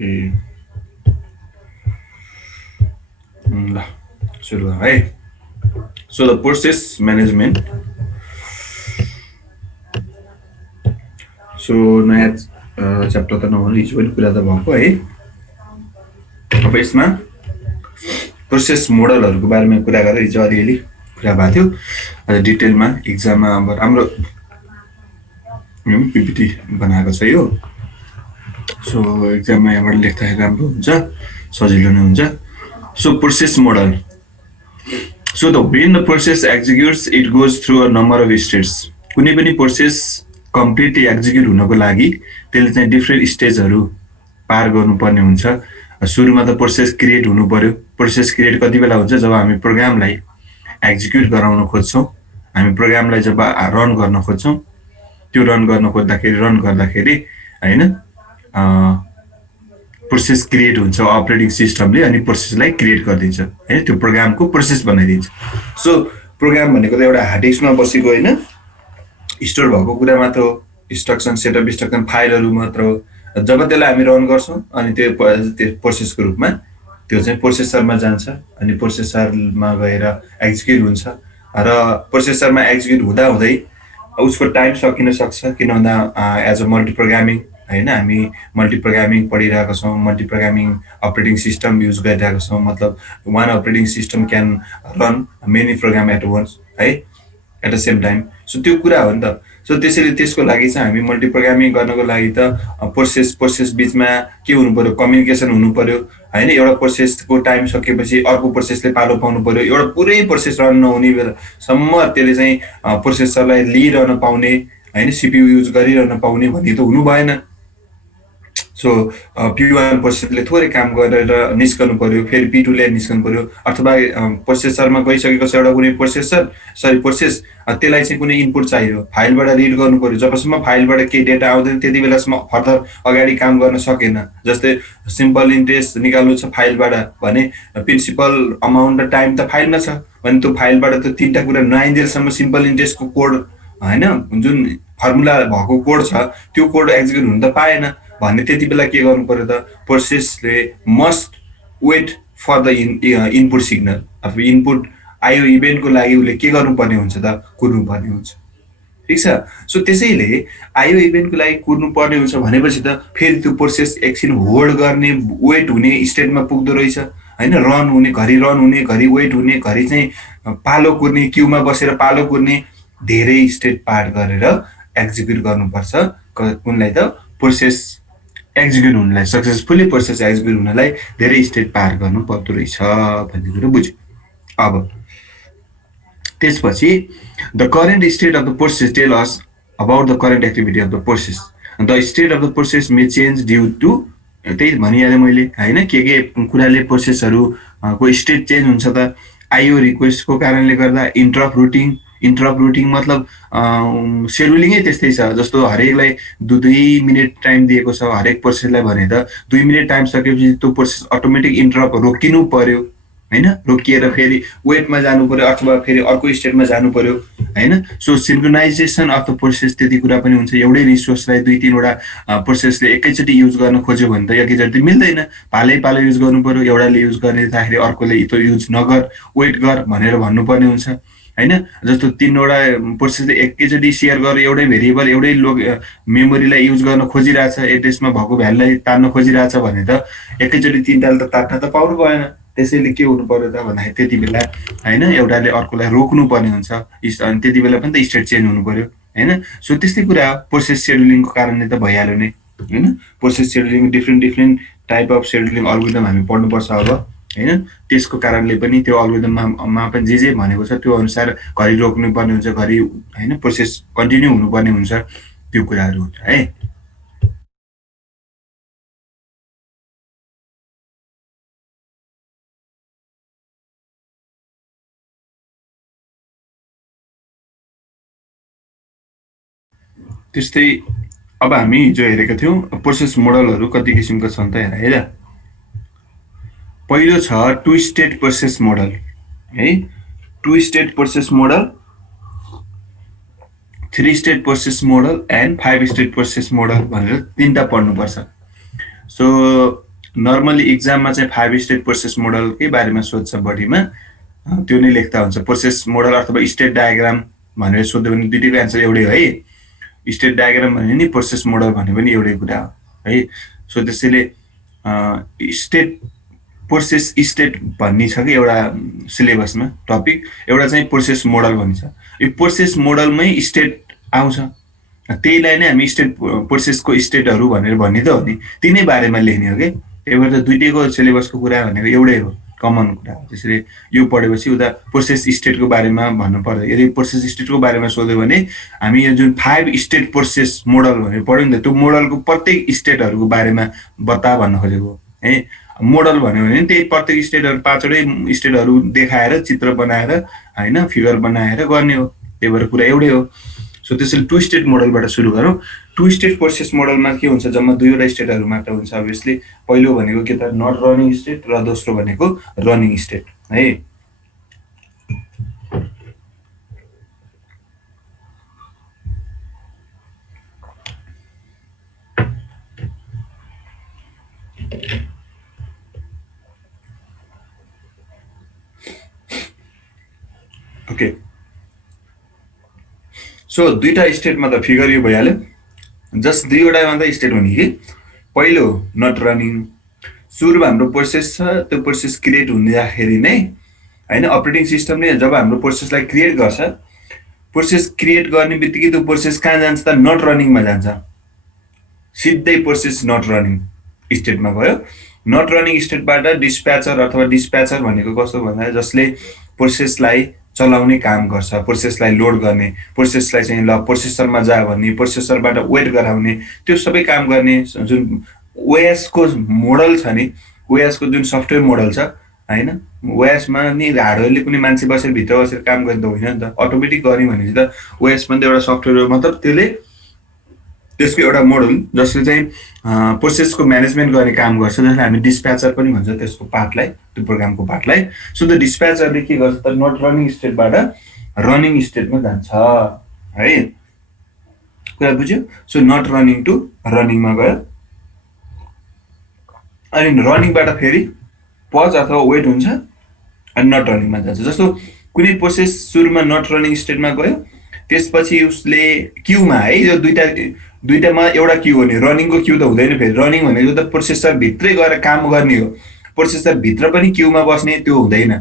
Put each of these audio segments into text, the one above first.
ए ल सुरु है so the process management so नयाँ च्याप्टर त नहुनु हिजो पनि कुरा त भएको है अब यसमा प्रोसेस मोडलहरूको बारेमा कुरा गरेर हिजो अलिअलि कुरा भएको थियो अझ डिटेलमा इक्जाममा अब राम्रो पिपिटी बनाएको छ यो सो इक्जाममा यहाँबाट लेख्दाखेरि राम्रो हुन्छ सजिलो नै हुन्छ so process model so the when the process executes it goes through a number of states कुनै पनि प्रोसेस कम्प्लिटली एक्जिक्युट हुनको लागि त्यसले चाहिँ डिफ्रेन्ट स्टेजहरू पार गर्नुपर्ने हुन्छ सुरुमा त प्रोसेस क्रिएट हुनु पर्यो प्रोसेस क्रिएट कति बेला हुन्छ जब हामी प्रोग्रामलाई एक्जिक्युट गराउन खोज्छौँ हामी प्रोग्रामलाई जब रन गर्न खोज्छौँ त्यो रन गर्न खोज्दाखेरि रन गर्दाखेरि होइन प्रोसेस क्रिएट हुन्छ अपरेटिङ सिस्टमले अनि प्रोसेसलाई क्रिएट गरिदिन्छ होइन त्यो प्रोग्रामको प्रोसेस बनाइदिन्छ सो प्रोग्राम भनेको त एउटा हार्ड डिस्कमा बसेको होइन स्टोर भएको कुरा मात्र हो इन्स्ट्रक्सन सेटअप इन्स्ट्रक्सन फाइलहरू मात्र हो जब त्यसलाई हामी रन गर्छौँ अनि त्यो प्रोसेसको रूपमा त्यो चाहिँ प्रोसेसरमा जान्छ अनि प्रोसेसरमा गएर एक्जिक्युट हुन्छ र प्रोसेसरमा एक्जिक्युट हुँदा हुँदै उसको टाइम सकिन सक्छ किन भन्दा एज अ मल्टी प्रोग्रामिङ होइन हामी मल्टी प्रोग्रामिङ पढिरहेको छौँ multi programming operating system use गरिरहेको छौँ मतलब one operating system can run many program at once है at the same time so त्यो कुरा हो नि त सो त्यसैले त्यसको लागि चाहिँ हामी मल्टी प्रोग्रामिङ गर्नको लागि त प्रोसेस बिचमा के हुनु पर्यो कम्युनिकेसन हुनु पर्यो होइन एउटा प्रोसेसको टाइम सकेपछि अर्को प्रोसेसले पालो पाउनु पर्यो एउटा पुरै प्रोसेस रन नहुने बेलासम्म त्यसले चाहिँ प्रोसेसरलाई लिइरहन पाउने होइन सिपियु युज गरिरहन पाउने भन्ने त हुनु भएन सो P1 प्रोसेसरले थोरै काम गरेर निस्कनु पर्यो फेरि P2ले निस्कनु पर्यो अथवा प्रोसेसरमा गइसकेको छ एउटा कुनै प्रोसेस त्यसलाई चाहिँ कुनै इनपुट चाहियो फाइलबाट रिड गर्नु पर्यो जबसम्म फाइलबाट केही डेटा आउँदैन त्यति बेलासम्म फर्दर अगाडि काम गर्न सकेन जस्तै सिम्पल इन्ट्रेस्ट निकाल्नु छ फाइलबाट भने प्रिन्सिपल अमाउन्ट र टाइम त फाइलमा छ भने त्यो फाइलबाट त तीनटा कुरा नआइन्जेलसम्म सिम्पल इन्ट्रेस्टको कोड होइन जुन फर्मुला भएको कोड छ त्यो कोड एक्जिक्युट हुन त पाएन भन्ने त्यति बेला के गर्नु पर्यो त प्रोसेसले must wait for the input signal अथवा इनपुट आयो इभेन्टको लागि उसले के गर्नुपर्ने हुन्छ त कुर्नुपर्ने हुन्छ ठिक छ सो त्यसैले आयो इभेन्टको लागि कुर्नुपर्ने हुन्छ भनेपछि त फेरि त्यो प्रोसेस एकछिन होल्ड गर्ने वेट हुने स्टेटमा पुग्दो रहेछ होइन रन हुने घरि वेट हुने घरि चाहिँ पालो कुर्ने क्युमा बसेर पालो कुर्ने धेरै स्टेट पार गरेर एक्जिक्युट गर्नुपर्छ कुनलाई त प्रोसेस एक्जिक्युट हुनलाई सक्सेसफुली प्रोसेस एक्जिक्युट हुनलाई धेरै स्टेट पार गर्नु पर्दो रहेछ भन्ने कुरो बुझ्यो अब त्यसपछि the current state of the process tell us about the current activity of the process the state of the process may change due to त्यही भनिहालेँ मैले होइन के कुराले प्रोसेसहरूको स्टेट चेन्ज हुन्छ त आइओ रिक्वेस्टको कारणले गर्दा इन्टरप्ट रुटिङ मतलब सेड्युलिङै त्यस्तै छ जस्तो हरेकलाई दुई मिनट टाइम दिएको छ हरेक प्रोसेसलाई भने त 2 मिनट टाइम सकेपछि त्यो प्रोसेस अटोमेटिक इन्टरप्ट रोकिनु पर्यो होइन रोकिएर फेरि वेटमा जानु पर्यो अथवा फेरि अर्को स्टेटमा जानु पर्यो होइन सो सिन्क्रोनाइजेसन अफ द प्रोसेस त्यति कुरा पनि हुन्छ एउटै रिसोर्सलाई 2-3वटा प्रोसेसले एकैचोटि युज गर्न खोज्यो भने त एकैचोटि मिल्दैन पालो युज गर्नु पर्यो एउटाले युज गर्ने ताखेरि अर्कोले त्यो युज नगर वेट गर भनेर भन्नुपर्ने हुन्छ होइन जस्तो 3वटा प्रोसेसले एकैचोटि सेयर गरेर एउटै भेरिएबल एउटै मेमोरीलाई युज गर्न खोजिरहेछ एड्रेसमा भएको भ्यालुलाई तान्न खोजिरहेछ भने त एकैचोटि 3टाले त तान्न त पाउनु भएन त्यसैले के हुनु पर्यो त भन्दाखेरि त्यति बेला होइन एउटाले अर्कोलाई रोक्नु पर्ने हुन्छ अनि त्यति बेला पनि त स्टेट चेन्ज हुनु पर्यो होइन सो त्यस्तै कुरा प्रोसेस सेड्युलिङको कारणले त भइहाल्यो नि होइन process scheduling different type of scheduling algorithm हामी पढ्नुपर्छ अब होइन त्यसको कारणले पनि त्यो अल्गोरिदममा पनि जे भनेको छ त्यो अनुसार घरि रोक्नुपर्ने हुन्छ घरि होइन प्रोसेस कन्टिन्यू हुनुपर्ने हुन्छ त्यो कुराहरू हुन्छ है त्यस्तै अब हामी हिजो हेरेका थियौँ प्रोसेस मोडलहरू कति किसिमका छन् त हेर है त पहिलो छ 2 स्टेट प्रोसेस मोडल है 2 state process model 3 state process model and 5 state process model भनेर 3टा पढ्नुपर्छ सो नर्मली इक्जाममा चाहिँ 5 स्टेट प्रोसेस मोडलकै बारेमा सोध्छ बढीमा, त्यो नै लेख्दा हुन्छ। प्रोसेस मोडल अथवा स्टेट डायग्राम भनेर सोध्यो भने दुईटैको एन्सर एउटै हो है। स्टेट डायग्राम भने नि प्रोसेस मोडल भने पनि एउटै कुरा हो है। सो त्यसैले स्टेट प्रोसेस स्टेट भन्ने छ कि एउटा सिलेबसमा टपिक, एउटा चाहिँ प्रोसेस मोडल भन्ने छ। यो प्रोसेस मोडलमै स्टेट आउँछ, त्यहीलाई नै हामी स्टेट प्रोसेसको स्टेटहरू भनेर भन्ने त हो नि, तिनै बारेमा लेख्ने हो कि। त्यही भएर दुईटैको सिलेबसको कुरा भनेको एउटै हो, कमन कुरा हो। त्यसरी यो पढेपछि उता प्रोसेस स्टेटको बारेमा भन्नु पर्दैन। यदि प्रोसेस स्टेटको बारेमा सोध्यो भने हामी यो जुन 5 स्टेट प्रोसेस मोडल भनेर पढ्यौँ नि त, त्यो मोडलको प्रत्येक स्टेटहरूको बारेमा बता भन्न खोजेको है। मोडल भन्यो भने त्यही प्रत्येक स्टेटहरू 5वटै स्टेटहरू देखाएर चित्र बनाएर होइन फिगर बनाएर गर्ने हो। त्यही भएर कुरा एउटै हो। सो त्यसैले 2 स्टेट मोडलबाट सुरु गरौँ। 2 स्टेट प्रोसेस मोडलमा के हुन्छ, जम्मा 2वटा स्टेटहरू मात्र हुन्छ अभियसली। पहिलो भनेको के त नट रनिङ स्टेट र दोस्रो भनेको रनिङ स्टेट है। ओके, सो दुईटा स्टेटमा त फिगर यो भइहाल्यो। जस्ट 2वटा मात्रै स्टेट हुने कि। पहिलो नट रनिङ, सुरुमा हाम्रो प्रोसेस छ, त्यो प्रोसेस क्रिएट हुँदाखेरि नै होइन अपरेटिङ सिस्टमले जब हाम्रो प्रोसेसलाई क्रिएट गर्छ, प्रोसेस क्रिएट गर्ने बित्तिकै त्यो प्रोसेस कहाँ जान्छ त नट रनिङमा जान्छ। सिधै प्रोसेस नट रनिङ स्टेटमा गयो। नट रनिङ स्टेटबाट डिस्प्याचर अथवा डिस्प्याचर भनेको कस्तो भन्दा जसले प्रोसेसलाई चलाउने काम गर्छ, प्रोसेसलाई लोड गर्ने, प्रोसेसलाई चाहिँ ल प्रोसेसरमा जा भन्ने, प्रोसेसरबाट वेट गराउने, त्यो सबै काम गर्ने जुन ओएसको मोडल छ नि, ओएसको जुन सफ्टवेयर मोडल छ होइन, ओएसमा नि हार्डवेयरले कुनै मान्छे बसेर भित्र बसेर काम गर्ने त होइन नि त, अटोमेटिक गर्ने भनेपछि त ओएस पनि त एउटा सफ्टवेयर हो। मतलब त्यसले त्यसको एउटा मोडल जसले चाहिँ प्रोसेसको म्यानेजमेन्ट गर्ने काम गर्छ, जसलाई हामी डिस्प्याचर पनि भन्छ त्यसको पार्टलाई, त्यो प्रोग्रामको पार्टलाई। सो त्यो डिस्प्याचरले के गर्छ त नट रनिङ स्टेटबाट रनिङ स्टेटमा जान्छ है। कुरा बुझ्यो? सो नट रनिङ टु रनिङमा गयो, अनि रनिङबाट फेरि पज अथवा वेट हुन्छ अनि नट रनिङमा जान्छ। जस्तो कुनै प्रोसेस सुरुमा नट रनिङ स्टेटमा गयो, त्यसपछि उसले क्यूमा है, यो दुईटामा एउटा क्यू हो नि, रनिङको क्यू त हुँदैन। फेरि रनिङ भनेको त प्रोसेसर भित्रै गएर काम गर्ने हो, प्रोसेसर भित्र पनि क्यूमा बस्ने त्यो हुँदैन।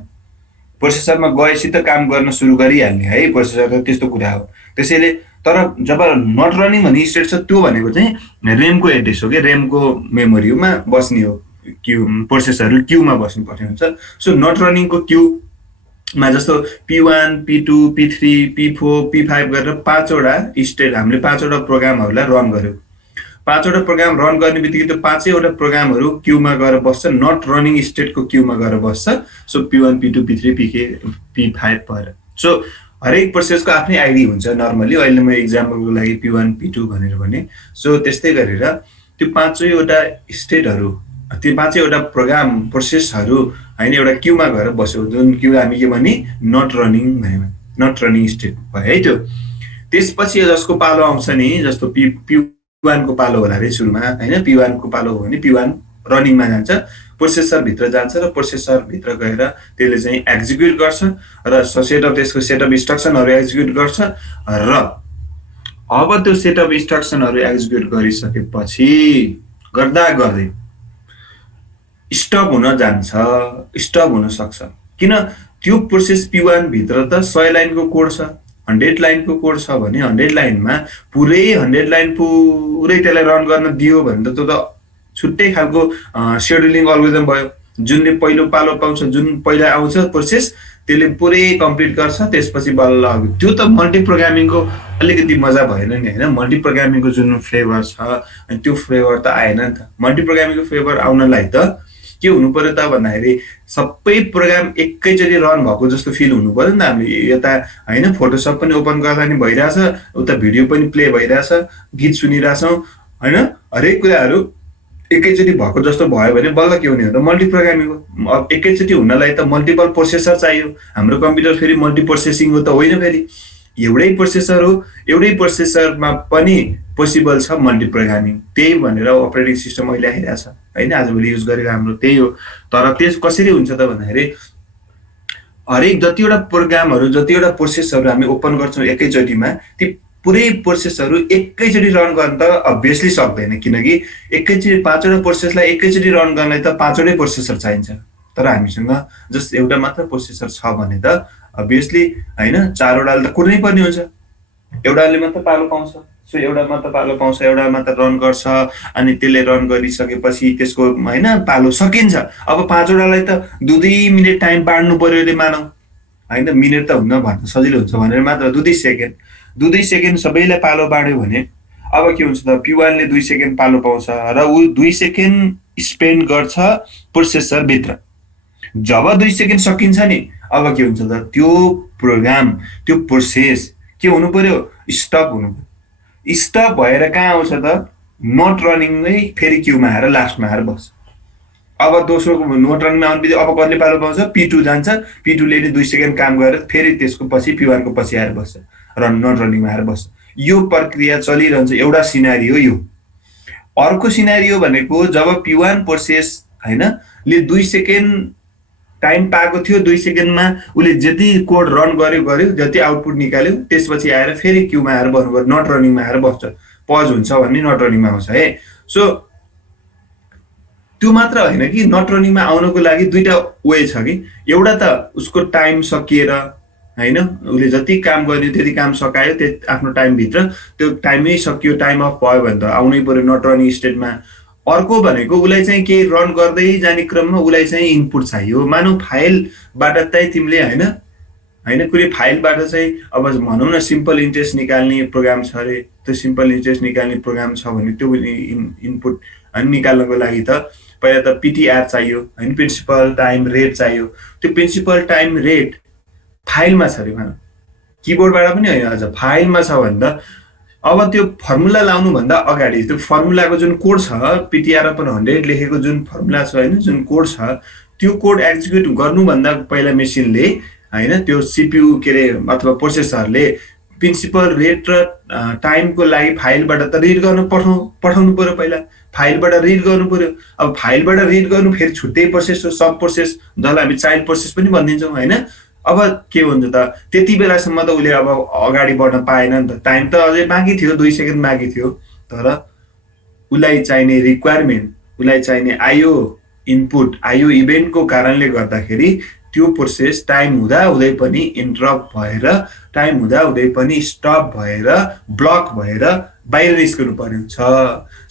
प्रोसेसरमा गएपछि त काम गर्न सुरु गरिहाल्ने है, प्रोसेसर त त्यस्तो कुरा हो। त्यसैले तर जब नट रनिङ भन्ने स्टेट छ त्यो भनेको चाहिँ रेमको एड्रेस हो कि, रेमको मेमोरीमा बस्ने हो, क्यू प्रोसेसरहरू क्यूमा बस्नु पर्ने हुन्छ। सो नट रनिङको क्यूमा जस्तो P1, P2, P3, P4, P5 गरेर 5वटा स्टेट हामीले 5वटा प्रोग्रामहरूलाई रन गर्यो। 5वटा प्रोग्राम रन गर्ने बित्तिकै त्यो 5वटा प्रोग्रामहरू क्यूमा गएर बस्छ, नट रनिङ स्टेटको क्यूमा गएर बस्छ। So P1, P2, P3, P5 भएर। सो हरेक प्रोसेसको आफ्नै आइडी हुन्छ नर्मली। अहिले म इक्जाम्पलको लागि P1, P2 भनेर भने। सो त्यस्तै गरेर त्यो 5वटा स्टेटहरू, त्यो 5वटा प्रोग्राम प्रोसेसहरू होइन एउटा क्यूमा गएर बस्यो, जुन क्यू हामी के भने नट रनिङ भन्यो, नट रनिङ स्टेट भयो है त्यो। त्यसपछि जसको पालो आउँछ नि, जस्तो P1 को पालो होला अरे सुरुमा होइन, P1 को पालो हो भने P1 रनिङमा जान्छ, प्रोसेसरभित्र जान्छ र प्रोसेसरभित्र गएर त्यसले चाहिँ एक्जिक्युट गर्छ र त्यसको सेटअप इन्स्ट्रक्सनहरू एक्जिक्युट गर्छ। र अब त्यो सेटअप इन्स्ट्रक्सनहरू एक्जिक्युट गरिसकेपछि गर्दा गर्दै स्टप हुन जान्छ, स्टप हुन सक्छ। किन? त्यो प्रोसेस P1 भित्र त 100 लाइनको कोड छ, 100 लाइनको कोड छ भने 100 लाइनमा पुरै 100 लाइन पुरै त्यसलाई रन गर्न दियो भने त त्यो त छुट्टै खालको सेड्युलिङ अल्गोरिदम भयो। जुनले पहिलो पालो पाउँछ, जुन पहिला आउँछ प्रोसेस त्यसले पुरै कम्प्लिट गर्छ, त्यसपछि बल्ल त्यो त मल्टी प्रोग्रामिङको अलिकति मजा भएन नि होइन। मल्टी प्रोग्रामिङको जुन फ्लेभर छ अनि त्यो फ्लेभर त आएन नि त। मल्टी प्रोग्रामिङको फ्लेभर आउनलाई त के हुनु पर्यो त भन्दाखेरि सबै प्रोग्राम एकैचोटि रन भएको जस्तो फिल हुनु पर्यो नि त। हामीले यता होइन फोटोसप पनि ओपन गर्दा नि भइरहेछ, उता भिडियो पनि प्ले भइरहेछ, गीत सुनिरहेछौँ होइन, हरेक कुराहरू एकैचोटि भएको जस्तो भयो भने बल्ल के हुने हो त मल्टी प्रोग्रामिङ हो। अब एकैचोटि हुनलाई त मल्टिपल प्रोसेसर चाहियो। हाम्रो कम्प्युटर फेरि मल्टी प्रोसेसिङ हो त होइन फेरि एउटै प्रोसेसर हो, एउटै प्रोसेसरमा पनि पोसिबल छ मल्टी प्रोग्रामिङ। त्यही भनेर अपरेटिङ सिस्टम अहिले आइरहेको छ होइन, आजभोलि युज गरेको हाम्रो त्यही हो। तर त्यस कसरी हुन्छ त भन्दाखेरि हरेक जतिवटा प्रोग्रामहरू, जतिवटा प्रोसेसहरू हामी ओपन गर्छौँ एकैचोटिमा, ती पुरै प्रोसेसहरू एकैचोटि रन गर्न त अभियसली सक्दैन, किनकि एकैचोटि 5वटा प्रोसेसलाई एकैचोटि रन गर्नलाई त 5वटै प्रोसेसर चाहिन्छ। तर हामीसँग जस्ट एउटा मात्र प्रोसेसर छ भने त अभियसली होइन 4वटाले त कुर्नै पर्ने हुन्छ, एउटाले मात्र पालो पाउँछ। सो एउटा मात्र पालो पाउँछ, एउटा मात्र रन गर्छ, अनि त्यसले रन गरिसकेपछि त्यसको होइन पालो सकिन्छ। अब 5वटालाई त 2-2 मिनट टाइम बाँड्नु पर्यो अरे मानौ होइन, मिनट त हुन्न भन्न सजिलो हुन्छ भनेर मात्र 2-2 सेकेन्ड 2-2 सेकेन्ड सबैलाई पालो बाँड्यो भने अब के हुन्छ त, P1ले 2 सेकेन्ड पालो पाउँछ र ऊ 2 सेकेन्ड स्पेन्ड गर्छ प्रोसेसरभित्र। जब 2 सेकेन्ड सकिन्छ नि, अब के हुन्छ त, त्यो प्रोग्राम, त्यो प्रोसेस के हुनु पर्यो, स्टप हुनु पर्यो। स्टप भएर कहाँ आउँछ त, नट रनिङमै फेरि क्यूमा आएर लास्टमा आएर बस्छ। अब दोस्रो नोट रनिङमा आउने बित्तिकै अब कसले पालो पाउँछ, P2 जान्छ, P2ले 2 सेकेन्ड काम गरेर फेरि त्यसको पछि P1 को पछि आएर बस्छ, नट रनिङमा आएर बस्छ। यो प्रक्रिया चलिरहन्छ। एउटा सिनारियो यो। अर्को सिनारियो भनेको जब P1 प्रोसेस होइन ले 2 सेकेन्ड टाइम पाएको थियो, 2 सेकेन्डमा उसले जति कोड रन गर्यो, जति आउटपुट निकाल्यो, त्यसपछि आएर फेरि क्यूमा आएर बस्नुपर्यो, नट रनिङमा आएर बस्छ। पज हुन्छ भने नट रनिङमा आउँछ है। सो त्यो मात्र होइन कि नट रनिङमा आउनको लागि दुईटा वे छ कि, एउटा त उसको टाइम सकिएर होइन, उसले जति काम गर्यो त्यति काम सकायो, आफ्नो टाइमभित्र त्यो टाइमै सकियो, टाइम अफ भयो भने त आउनै पर्यो नट रनिङ स्टेटमा। अर्को भनेको उसलाई चाहिँ केही रन गर्दै जाने क्रममा उसलाई चाहिँ इनपुट चाहियो। मानौ फाइलबाट चाहिँ तिमीले होइन कुनै फाइलबाट चाहिँ अब भनौँ न सिम्पल इन्ट्रेस्ट निकाल्ने प्रोग्राम छ अरे, त्यो सिम्पल इन्ट्रेस्ट निकाल्ने प्रोग्राम छ भने त्यो इनपुट निकाल्नको लागि त पहिला त पिटिआर चाहियो होइन, प्रिन्सिपल टाइम रेट चाहियो। त्यो प्रिन्सिपल टाइम रेट फाइलमा छ अरे भनौँ, किबोर्डबाट पनि होइन, अझ फाइलमा छ भने त अब त्यो फर्मुला लाउनुभन्दा अगाडि त्यो फर्मुलाको जुन कोड छ, पिटिआर अपन 100 लेखेको जुन फर्मुला छ होइन, जुन कोड छ, त्यो कोड एक्जिक्युट गर्नुभन्दा पहिला मेसिनले होइन, त्यो सिपियु के अरे अथवा प्रोसेसरले प्रिन्सिपल रेट र टाइमको लागि फाइलबाट त रिड गर्न पठाउनु पर्यो। पहिला फाइलबाट रिड गर्नु पर्यो। अब फाइलबाट रिड गर्नु फेरि छुट्टै प्रोसेस हो, सब प्रोसेस, जसलाई हामी चाइल्ड प्रोसेस पनि भनिदिन्छौँ होइन। अब के हुन्छ त, त्यति बेलासम्म त उसले अब अगाडि बढ्न पाएन नि त, टाइम त अझै बाँकी थियो, 2 सेकेन्ड बाँकी थियो। तर उसलाई चाहिने रिक्वायरमेन्ट, उसलाई चाहिने आइओ इनपुट, आइओ इभेन्टको कारणले गर्दाखेरि त्यो प्रोसेस टाइम हुँदाहुँदै पनि इन्टरप्ट भएर, टाइम हुँदाहुँदै पनि स्टप भएर, ब्लक भएर बाहिर निस्कनु पर्ने हुन्छ।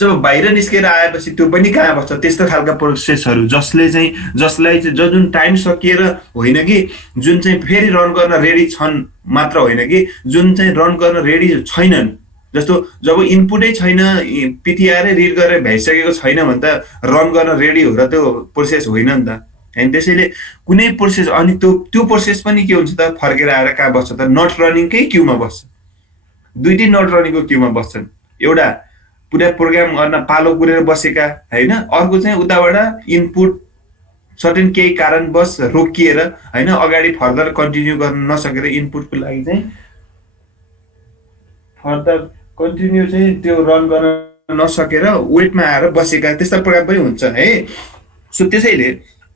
जब बाहिर निस्केर आएपछि त्यो पनि कहाँ बस्छ, त्यस्तो खालका प्रोसेसहरू जसलाई जुन टाइम सकिएर होइन कि, जुन चाहिँ फेरि रन गर्न रेडी छन् मात्र होइन कि, जुन चाहिँ रन गर्न रेडी छैनन्। जस्तो जब इनपुटै छैन, पिटिआरै रिड गरेर भ्याइसकेको छैन भने त रन गर्न रेडी हो र त्यो प्रोसेस होइन नि त होइन। त्यसैले कुनै प्रोसेस, अनि त्यो प्रोसेस पनि के हुन्छ त, फर्केर आएर कहाँ बस्छ त, नट रनिङकै क्यूमा बस्छ। दुईटै नट रनिङको क्यूमा बस्छन्। एउटा पुरा प्रोग्राम गर्न पालो कुरेर बसेका होइन, अर्को चाहिँ उताबाट इनपुट सर्टेन केही कारणवश रोकिएर होइन, अगाडि फर्दर कन्टिन्यू गर्न नसकेर इनपुटको लागि चाहिँ फर्दर कन्टिन्यू चाहिँ त्यो रन गर्न नसकेर वेटमा आएर बसेका त्यस्ता प्रोग्राम पनि हुन्छ है। सो त्यसैले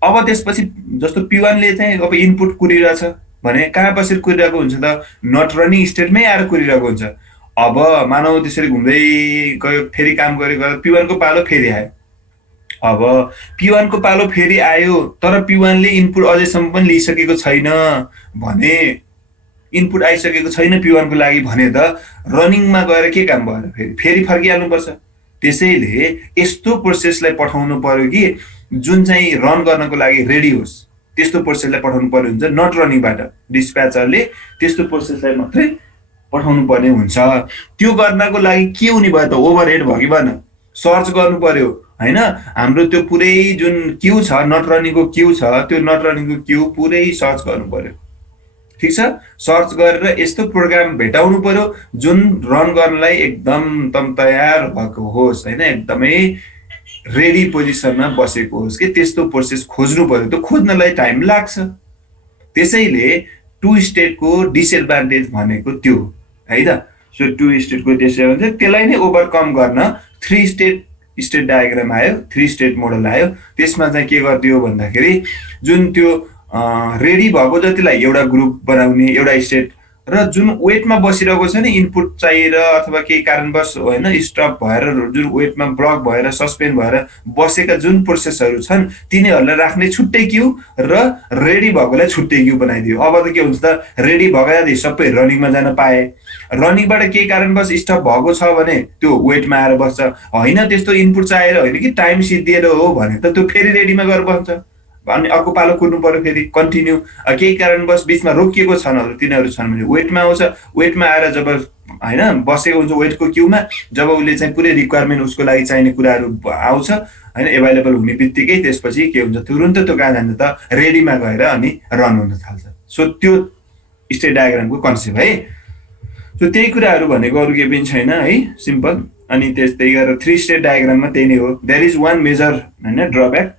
अब त्यसपछि जस्तो P1ले चाहिँ अब इनपुट कुरिरहेछ भने कहाँ बसेर कुरिरहेको हुन्छ त, नट रनिङ स्टेटमै आएर कुरिरहेको हुन्छ। अब मानौ त्यसरी घुम्दै गयो, फेरि काम गरेर P1 को पालो फेरि आयो। अब P1 को पालो फेरि आयो, तर P1ले इनपुट अझैसम्म पनि लिइसकेको छैन भने, इनपुट आइसकेको छैन P1 को लागि भने त रनिङमा गएर के काम भयो, फेरि फर्किहाल्नुपर्छ। त्यसैले यस्तो प्रोसेसलाई पठाउनु पर्यो कि जुन चाहिँ रन गर्नको लागि रेडी होस्, त्यस्तो प्रोसेसलाई पठाउनु पर्यो हुन्छ। नट रनिङबाट डिस्प्याचरले त्यस्तो प्रोसेसलाई मात्रै पठाउनु पर्ने हुन्छ। त्यो गर्नको लागि के हुने भयो त, ओभरहेड भयो कि भएन, सर्च गर्नु पर्यो होइन। हाम्रो त्यो पुरै जुन क्यू छ, नट रनिङको क्यू छ, त्यो नट रनिङको क्यू पुरै सर्च गर्नु पर्यो। ठिक छ, सर्च गरेर यस्तो प्रोग्राम भेटाउनु पर्यो जुन रन गर्नलाई एकदम तयार भएको होस् होइन, एकदमै रेडी पोजिसनमा बसेको होस् कि, त्यस्तो प्रोसेस खोज्नु पर्यो। त्यो खोज्नलाई टाइम लाग्छ। त्यसैले टु स्टेटको डिसएडभान्टेज भनेको त्यो है त। सो टु स्टेटको डिसएडभान्टेज त्यसलाई नै ओभरकम गर्न स्टेट डायग्राम आयो, 3 स्टेट मोडल आयो। त्यसमा चाहिँ के गरिदियो भन्दाखेरि जुन त्यो रेडी भएको जतिलाई एउटा ग्रुप बनाउने, एउटा स्टेट, र जुन वेटमा बसिरहेको छ नि इनपुट चाहिएर अथवा केही कारणवश होइन स्टप भएर जुन वेटमा ब्लक भएर सस्पेन्ड भएर बसेका जुन प्रोसेसहरू छन् तिनीहरूलाई राख्ने छुट्टै क्यु र रेडी भएकोलाई छुट्टै क्यु बनाइदियो। अब त के हुन्छ त, रेडी भएको सबै रनिङमा जान पाए, रनिङबाट केही कारणवश स्टप भएको छ भने त्यो वेटमा आएर बस्छ, होइन त्यस्तो इनपुट चाहिएर होइन कि टाइम सिद्धिएर हो भने त त्यो फेरि रेडीमा गएर बस्छ, अनि अर्को पालो कुद्नु पर्यो फेरि कन्टिन्यू। केही कारणवश बिचमा रोकिएको छन् तिनीहरू छन् भने वेटमा आउँछ, वेटमा आएर जब होइन बसेको हुन्छ वेटको क्युमा, जब उसले चाहिँ पुरै रिक्वायरमेन्ट उसको लागि चाहिने कुराहरू आउँछ होइन एभाइलेबल हुने बित्तिकै त्यसपछि के हुन्छ तुरुन्त त्यो कहाँ जान्छ त, रेडीमा गएर अनि रन हुन थाल्छ। सो त्यो स्टेट डायग्रामको कन्सेप्ट है। सो त्यही कुराहरू भनेको अरू केही पनि छैन है, सिम्पल। अनि त्यस्तै गरेर 3 स्टेट डायग्राममा त्यही नै हो। देयर इज वान मेजर होइन ड्रब्याक,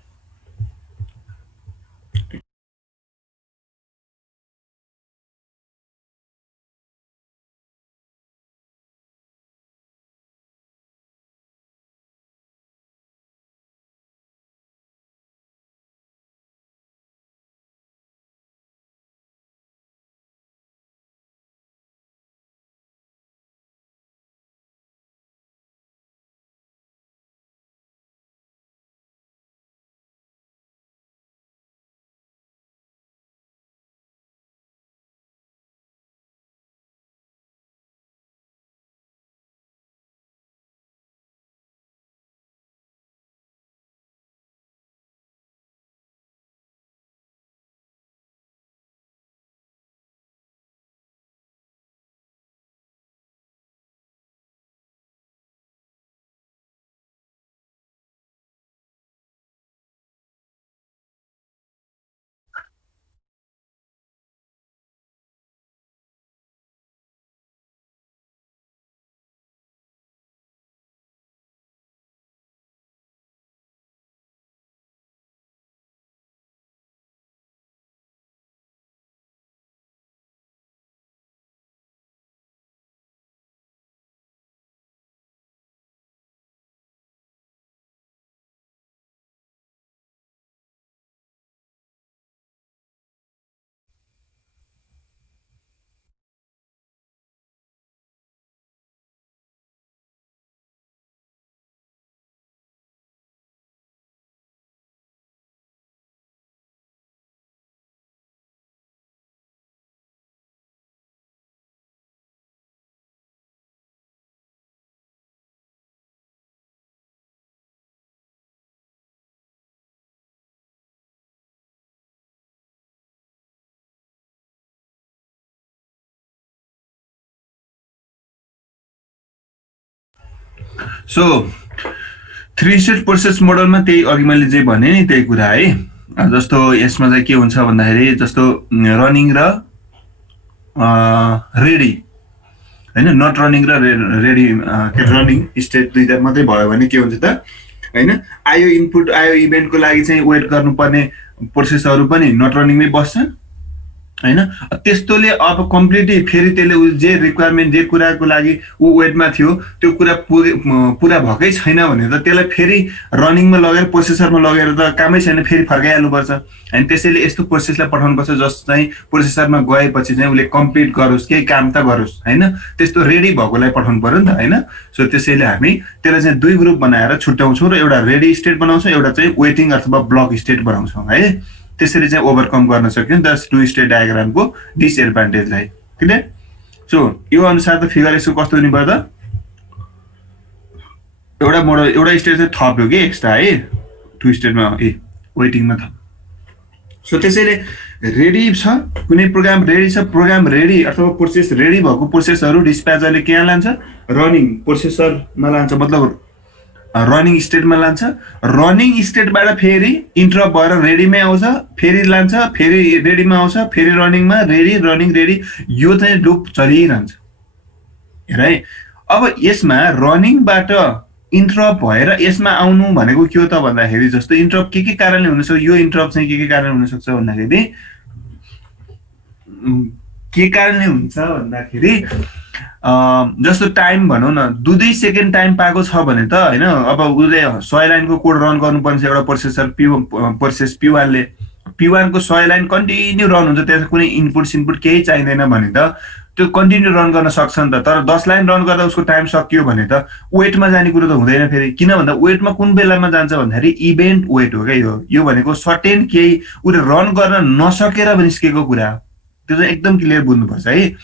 सो 3 स्टेट प्रोसेस मोडलमा त्यही अघि मैले जे भने नि त्यही कुरा है। जस्तो यसमा चाहिँ के हुन्छ भन्दाखेरि जस्तो रनिङ र रेडी होइन, नट रनिङ र रेडी रनिङ स्टेट दुईटा मात्रै भयो भने के हुन्छ त होइन, आयो इनपुट आयो इभेन्टको लागि चाहिँ वेट गर्नुपर्ने प्रोसेसहरू पनि नट रनिङमै बस्छन् होइन। त्यस्तोले अब कम्प्लिटली फेरि त्यसले जे रिक्वायरमेन्ट जे कुराको लागि ऊ वेटमा थियो त्यो कुरा पुरा भएकै छैन भने त त्यसलाई फेरि रनिङमा लगेर प्रोसेसरमा लगेर त कामै छैन, फेरि फर्काइहाल्नुपर्छ। अनि त्यसैले यस्तो प्रोसेसलाई पठाउनुपर्छ जस चाहिँ प्रोसेसरमा गएपछि चाहिँ उसले कम्प्लिट गरोस्, केही काम त गरोस् होइन। त्यस्तो रेडी भएकोलाई पठाउनु पर्यो नि त होइन। सो त्यसैले हामी त्यसलाई चाहिँ 2 ग्रुप बनाएर छुट्याउँछौँ र एउटा रेडी स्टेट बनाउँछौँ, एउटा चाहिँ वेटिङ अथवा ब्लक स्टेट बनाउँछौँ है। त्यसरी चाहिँ ओभरकम गर्न सक्यो नि त 2 स्टेट डायग्रामको डिसएडभान्टेजलाई। क्लियर? सो यो अनुसार त फिगर यसको कस्तो हुने भयो त, एउटा मोडल एउटा स्टेट चाहिँ थप्यो कि एक्स्ट्रा है 2 स्टेटमा वेटिङमा थप। सो त्यसैले रेडी छ कुनै प्रोग्राम रेडी छ, प्रोग्राम रेडी अथवा प्रोसेस रेडी भएको प्रोसेसहरू डिस्प्याचरले कहाँ लान्छ, रनिङ प्रोसेसरमा लान्छ, मतलब रनिङ स्टेटमा लान्छ। रनिङ स्टेटबाट फेरि इन्टरप्ट भएर रेडीमै आउँछ, फेरि लान्छ, फेरि रेडीमा आउँछ, फेरि रनिङमा रेडी रनिङ रेडी, यो चाहिँ लुप चलिरहन्छ हेर है। अब यसमा रनिङबाट इन्टरप्ट भएर यसमा आउनु भनेको के हो त भन्दाखेरि जस्तो इन्टरप्ट के कारणले हुनसक्छ, यो इन्टरप्ट चाहिँ के कारणले हुनसक्छ भन्दाखेरि के कारणले हुन्छ भन्दाखेरि जस्तो टाइम भनौँ न 2-2 सेकेन्ड टाइम पाएको छ भने त होइन, अब उसले 100 लाइनको कोड रन गर्नुपर्ने छ एउटा प्रोसेसर प्रोसेस P1 ले, P1 को 100 लाइन कन्टिन्यू रन हुन्छ, त्यसमा कुनै इनपुट सिनपुट केही चाहिँदैन भने त त्यो कन्टिन्यू रन गर्न सक्छ नि त। तर 10 लाइन रन गर्दा उसको टाइम सकियो भने त वेटमा जाने कुरो त हुँदैन फेरि। किन भन्दा वेटमा कुन बेलामा जान्छ भन्दाखेरि इभेन्ट वेट हो क्या यो भनेको सर्टेन केही उसले रन गर्न नसकेर निस्केको कुरा हो। त्यो चाहिँ एकदम क्लियर बुझ्नुपर्छ है।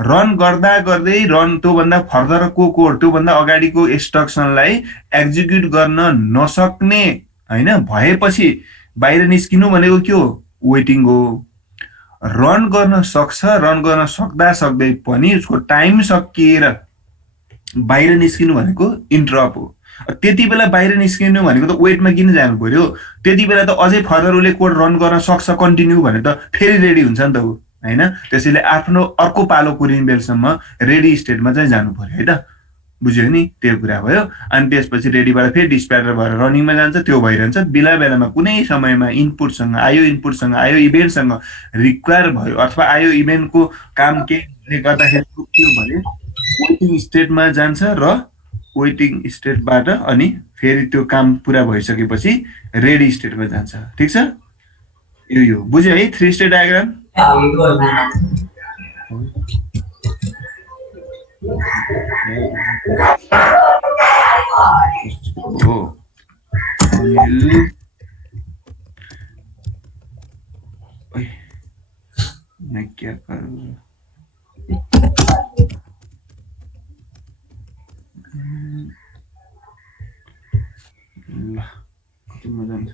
रन गर्दा गर्दै त्योभन्दा फर्दर कोड त्योभन्दा अगाडिको इन्स्ट्रक्सनलाई एक्जिक्युट गर्न नसक्ने होइन भएपछि बाहिर निस्किनु भनेको के हो? वेटिङ हो। रन गर्न सक्छ, रन गर्न सक्दा सक्दै पनि उसको टाइम सकिएर बाहिर निस्किनु भनेको इन्टरप्ट हो। त्यति बेला बाहिर निस्किनु भनेको त वेटमा किन जानु पर्यो? त्यति बेला त अझै फर्दर उसले कोड रन गर्न सक्छ कन्टिन्यू भने त फेरि रेडी हुन्छ नि त ऊ होइन। त्यसैले आफ्नो अर्को पालो कुरिने बेलसम्म रेडी स्टेटमा चाहिँ जानु पर्यो है त। बुझ्यो नि? त्यो कुरा भयो। अनि त्यसपछि रेडीबाट फेरि डिस्प्याचर भएर रनिङमा जान्छ, त्यो भइरहन्छ। बेला बेलामा कुनै समयमा इनपुटसँग आयो इभेन्टसँग रिक्वायर भयो अथवा आयो इभेन्टको काम केले गर्दाखेरि पुग्यो भने वेटिङ स्टेटमा जान्छ र वेटिङ स्टेटबाट अनि फेरि त्यो काम पुरा भइसकेपछि रेडी स्टेटमा जान्छ। ठिक छ? यो बुझ्यो है 3 स्टेट डायग्राम? मैं क्या करूँ? कति मजा आउँछ।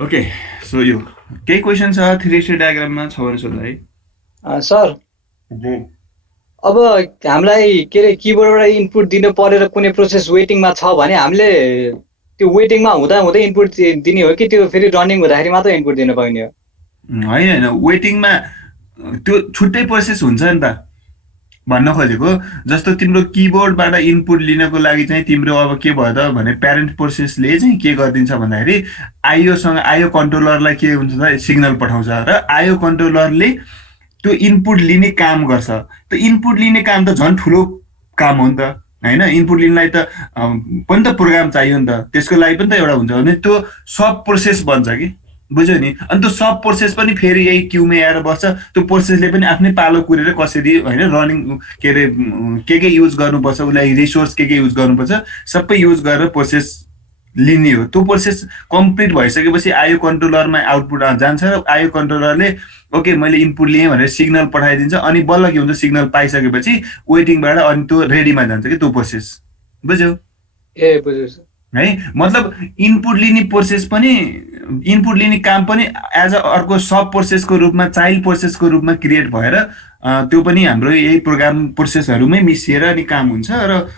ओके, सो यो केही क्वेसन छ 3 स्टेट डायग्राममा छ भने सोध्नु है। सर अब हामीलाई के अरे किबोर्डबाट इनपुट दिनु परेर कुनै प्रोसेस वेटिङमा छ भने हामीले त्यो वेटिङमा हुँदा हुँदै इनपुट दिने हो कि त्यो फेरि रनिङ हुँदाखेरि मात्र इनपुट दिन पाउने हो? होइन, वेटिङमा त्यो छुट्टै प्रोसेस हुन्छ नि त भन्न खोजेको। जस्तो तिम्रो किबोर्डबाट इनपुट लिनको लागि चाहिँ तिम्रो अब के भयो त भने प्यारेन्ट प्रोसेसले चाहिँ के गरिदिन्छ भन्दाखेरि आइओ कन्ट्रोलरलाई के हुन्छ त सिग्नल पठाउँछ र आइओ कन्ट्रोलरले त्यो इनपुट लिने काम गर्छ। त्यो इनपुट लिने काम त झन् ठुलो काम हो नि त होइन। इनपुट लिनलाई त पनि त प्रोग्राम चाहियो नि त, त्यसको लागि पनि त एउटा हुन्छ भने त्यो सब प्रोसेस बन्छ कि। बुझ्यो नि? अनि त्यो सब प्रोसेस पनि फेरि यही क्यूमा आएर बस्छ। त्यो प्रोसेसले पनि आफ्नै पालो कुरेर कसरी होइन रनिङ के अरे के युज गर्नुपर्छ, उसलाई रिसोर्स के युज गर्नुपर्छ सबै युज गरेर प्रोसेस लिने हो। त्यो प्रोसेस कम्प्लिट भइसकेपछि आइओ कन्ट्रोलरमा आउटपुट जान्छ र आइओ कन्ट्रोलरले ओके मैले इनपुट लिएँ भनेर सिग्नल पठाइदिन्छ। अनि बल्ल के हुन्छ सिग्नल पाइसकेपछि वेटिङबाट अनि त्यो रेडीमा जान्छ कि त्यो प्रोसेस। बुझ्यौ? ए बुझ्यो है। मतलब इनपुट लिने प्रोसेस पनि इनपुट लिने काम पनि एज अ अर्को सब प्रोसेसको रूपमा चाइल्ड प्रोसेसको रूपमा क्रिएट भएर त्यो पनि हाम्रो यही प्रोग्राम प्रोसेसहरूमै मिसिएर अनि काम हुन्छ र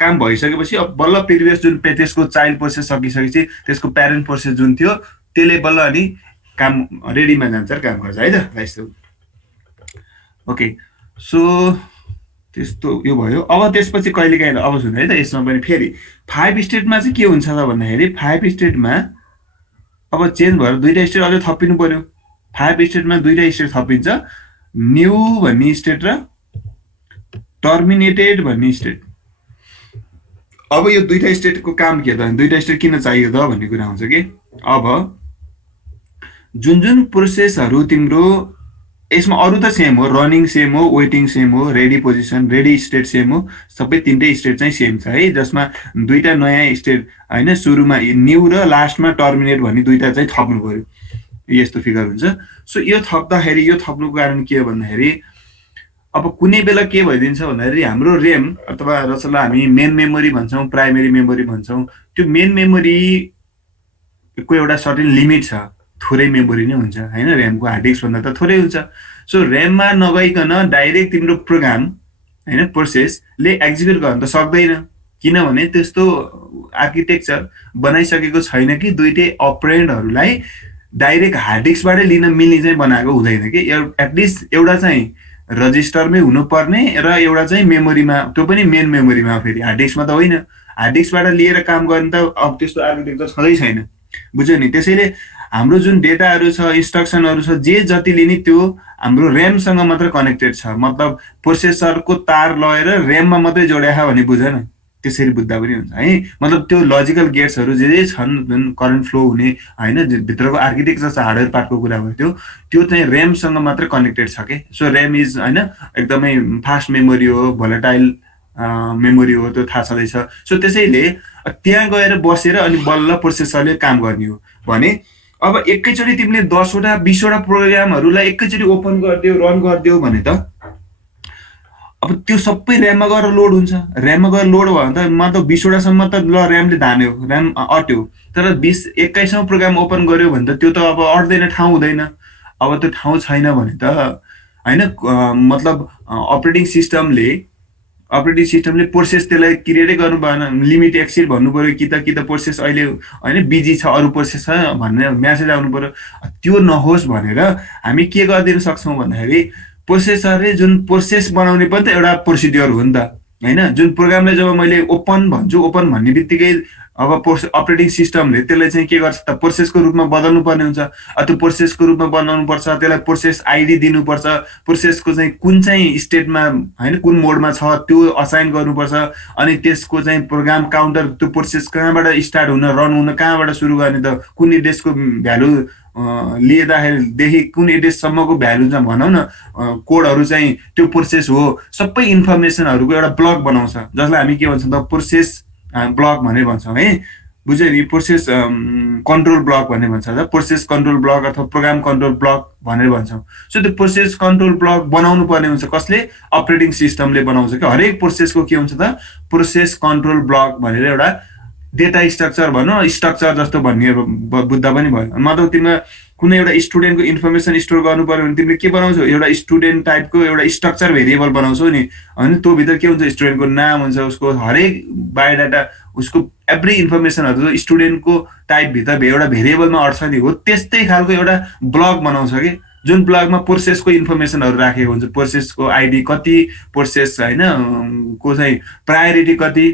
काम भइसकेपछि अब बल्ल प्रिभियस जुन त्यसको चाइल्ड प्रोसेस सकिसकेपछि त्यसको प्यारेन्ट प्रोसेस जुन थियो त्यसले बल्ल अनि काम रेडीमा जान्छ र काम गर्छ है त यस्तो। ओके, सो त्यस्तो यो भयो। अब त्यसपछि कहिलेकाहीँ अब सुन्नु है त यसमा पनि फेरि 5 स्टेटमा चाहिँ के हुन्छ त भन्दाखेरि 5 स्टेटमा अब चेन्ज भएर 2टा स्टेट अझै थपिनु पर्यो। 5 स्टेटमा 2टा स्टेट थपिन्छ, न्यू भन्ने स्टेट र टर्मिनेटेड भन्ने स्टेट। अब यो 2टा स्टेटको काम के त? 2टा स्टेट किन चाहियो त भन्ने कुरा हुन्छ कि अब जुन जुन प्रोसेसहरू तिम्रो यसमा अरू त सेम हो, रनिङ सेम हो, वेटिङ सेम हो, ready position ready state same हो, सबै 3टै स्टेट चाहिँ सेम छ है। जसमा 2टा नयाँ स्टेट होइन सुरुमा न्यू र लास्टमा टर्मिनेट भन्ने 2टा चाहिँ थप्नु पर्यो। यस्तो फिगर हुन्छ। सो यो थप्दाखेरि यो थप्नुको कारण के हो भन्दाखेरि अब कुनै बेला के भइदिन्छ भन्दाखेरि हाम्रो रेम अथवा जसलाई हामी मेन मेमोरी भन्छौँ प्राइमेरी मेमोरी भन्छौँ त्यो मेन मेमोरीको एउटा सर्टेन लिमिट छ, थोरै मेमोरी नै हुन्छ होइन। ऱ्यामको हार्ड डिस्क भन्दा त थोरै हुन्छ। सो ऱ्याममा नगइकन डाइरेक्ट तिम्रो प्रोग्राम होइन प्रोसेसले एक्जिक्युट गर्न त सक्दैन, किनभने त्यस्तो आर्किटेक्चर बनाइसकेको छैन कि 2टै अपरेन्डहरूलाई डाइरेक्ट हार्ड डिस्कबाटै लिन मिल्ने चाहिँ बनाएको हुँदैन कि एटलिस्ट एउटा चाहिँ रजिस्टरमै हुनुपर्ने र एउटा चाहिँ मेमोरीमा, त्यो पनि मेन मेमोरीमा, फेरि हार्ड डिस्कमा त होइन। हार्ड डिस्कबाट लिएर काम गर्ने त अब त्यस्तो आर्किटेक्चर छँदै छैन, बुझ्यो नि। त्यसैले हाम्रो जुन डेटाहरू छ, इन्स्ट्रक्सनहरू छ, जे जति लिने त्यो हाम्रो ऱ्यामसँग मात्र कनेक्टेड छ। मतलब प्रोसेसरको तार लगेर ऱ्याममा मात्रै जोड्या भने बुझ न, त्यसरी बुझ्दा पनि हुन्छ है। मतलब त्यो लजिकल गेट्सहरू जे छन्, जुन करेन्ट फ्लो हुने होइन, भित्रको आर्किटेक्चर छ, हार्डवेयर पार्टको कुरा भयो, त्यो चाहिँ ऱ्यामसँग मात्र कनेक्टेड छ के। सो ऱ्याम इज होइन एकदमै फास्ट मेमोरी हो, भोलाटाइल मेमोरी हो, त्यो थाहा छँदैछ। सो त्यसैले त्यहाँ गएर बसेर अनि बल्ल प्रोसेसरले काम गर्ने हो भने अब एकैचोटि तिमीले 10वटा 20वटा प्रोग्रामहरूलाई एकैचोटि ओपन गरिदियो, रन गरिदियो भने त अब त्यो सबै ऱ्याममा गएर लोड हुन्छ। ऱ्याममा गएर लोड भयो भने त मतलब 20वटासम्म त ल ऱ्यामले धान्यो, ऱ्याम अट्यो। तर 21औँ प्रोग्राम ओपन गर्यो भने त त्यो त अब अट्दैन, ठाउँ हुँदैन। अब त्यो ठाउँ छैन भने त होइन, मतलब अपरेटिङ सिस्टमले प्रोसेस त्यसलाई क्रिएटै गर्नु भएन, लिमिट एक्सिड भन्नु पऱ्यो कि त प्रोसेस अहिले होइन बिजी छ, अरू प्रोसेस छ भन्ने म्यासेज आउनु पऱ्यो। त्यो नहोस् भनेर हामी के गरिदिन सक्छौँ भन्दाखेरि प्रोसेसरले जुन प्रोसेस बनाउने पनि त एउटा प्रोसिड्योर हो नि त होइन। जुन प्रोग्रामलाई जब मैले ओपन भन्छु, ओपन भन्ने बित्तिकै अब अपरेटिङ सिस्टमले त्यसलाई चाहिँ के गर्छ त प्रोसेसको रूपमा बदल्नु पर्ने हुन्छ। त्यो प्रोसेसको रूपमा बनाउनु पर्छ, त्यसलाई प्रोसेस आइडी दिनुपर्छ, प्रोसेसको चाहिँ कुन चाहिँ स्टेटमा होइन कुन मोडमा छ त्यो असाइन गर्नुपर्छ। अनि त्यसको चाहिँ प्रोग्राम काउन्टर, त्यो प्रोसेस कहाँबाट स्टार्ट हुन, रन हुन कहाँबाट सुरु गर्ने, त कुन एड्रेसको भ्यालु लिँदाखेरिदेखि कुन एड्रेससम्मको भ्यालु चाहिँ भनौँ न कोडहरू चाहिँ त्यो प्रोसेस हो, सबै इन्फर्मेसनहरूको एउटा ब्लक बनाउँछ, जसलाई हामी के भन्छौँ त प्रोसेस ब्लक भनेर भन्छौँ है। बुझ्यो नि, प्रोसेस कन्ट्रोल ब्लक भन्ने भन्छ, प्रोसेस कन्ट्रोल ब्लक अथवा प्रोग्राम कन्ट्रोल ब्लक भनेर भन्छौँ। सो त्यो प्रोसेस कन्ट्रोल ब्लक बनाउनु पर्ने हुन्छ, कसले? अपरेटिङ सिस्टमले बनाउँछ कि। हरेक प्रोसेसको के हुन्छ त प्रोसेस कन्ट्रोल ब्लक भनेर एउटा डेटा स्ट्रक्चर भनौँ, स्ट्रक्चर जस्तो भन्ने बुझ्दा पनि भयो। मतलब तिमीलाई कुनै एउटा स्टुडेन्टको इन्फर्मेसन स्टोर गर्नु पर्यो भने तिमीले के बनाउँछौ? एउटा स्टुडेन्ट टाइपको एउटा स्ट्रक्चर भेरिएबल बनाउँछौ नि होइन। त्यो भित्र के हुन्छ? स्टुडेन्टको नाम हुन्छ, उसको हरेक बायोडाटा, उसको एभ्री इन्फर्मेसनहरू स्टुडेन्टको टाइपभित्र एउटा भेरिएबलमा अट्छ नि, हो त्यस्तै खालको एउटा ब्लक बनाउँछ कि, जुन ब्लकमा प्रोसेसको इन्फर्मेसनहरू राखेको हुन्छ। प्रोसेसको आइडी कति, प्रोसेस होइन को चाहिँ प्रायोरिटी कति।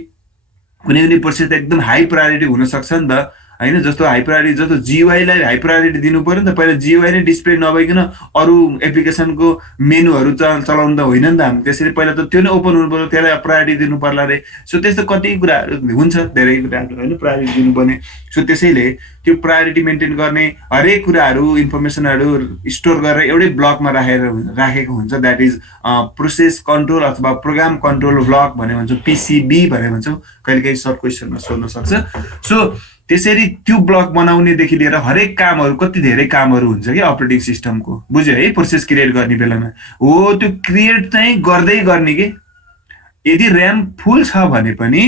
कुनै कुनै प्रोसेस एकदम हाई प्रायोरिटी हुनसक्छ नि त होइन। जस्तो हाई प्रायोरिटी, जस्तो जियुआईलाई हाई प्रायोरिटी दिनु पऱ्यो नि त। पहिला जियुआई नै डिस्प्ले नभइकन अरू एप्लिकेसनको मेनुहरू चलाउनु त होइन नि त हामी। त्यसरी पहिला त त्यो नै ओपन हुनु पऱ्यो, त्यसलाई प्रायोरिटी दिनु पर्ला रे। सो त्यस्तो कति कुराहरू हुन्छ, धेरै कुराहरू होइन प्रायोरिटी दिनुपर्ने। सो त्यसैले त्यो प्रायोरिटी मेन्टेन गर्ने हरेक कुराहरू, इन्फर्मेसनहरू स्टोर गरेर एउटै ब्लकमा राखेको हुन्छ। द्याट इज प्रोसेस कन्ट्रोल अथवा प्रोग्राम कन्ट्रोल ब्लक भनेर भन्छौँ, पिसिबी भनेर भन्छौँ, कहिलेकाहीँ सर्ट क्वेसनमा सोध्न सक्छ। सो त्यसरी त्यो ब्लक बनाउनेदेखि लिएर हरेक कामहरू, कति धेरै कामहरू हुन्छ कि अपरेटिङ सिस्टमको, बुझ्यो है। प्रोसेस क्रिएट गर्ने बेलामा हो त्यो क्रिएट चाहिँ गर्दै गर्ने कि। यदि ऱ्याम फुल छ भने पनि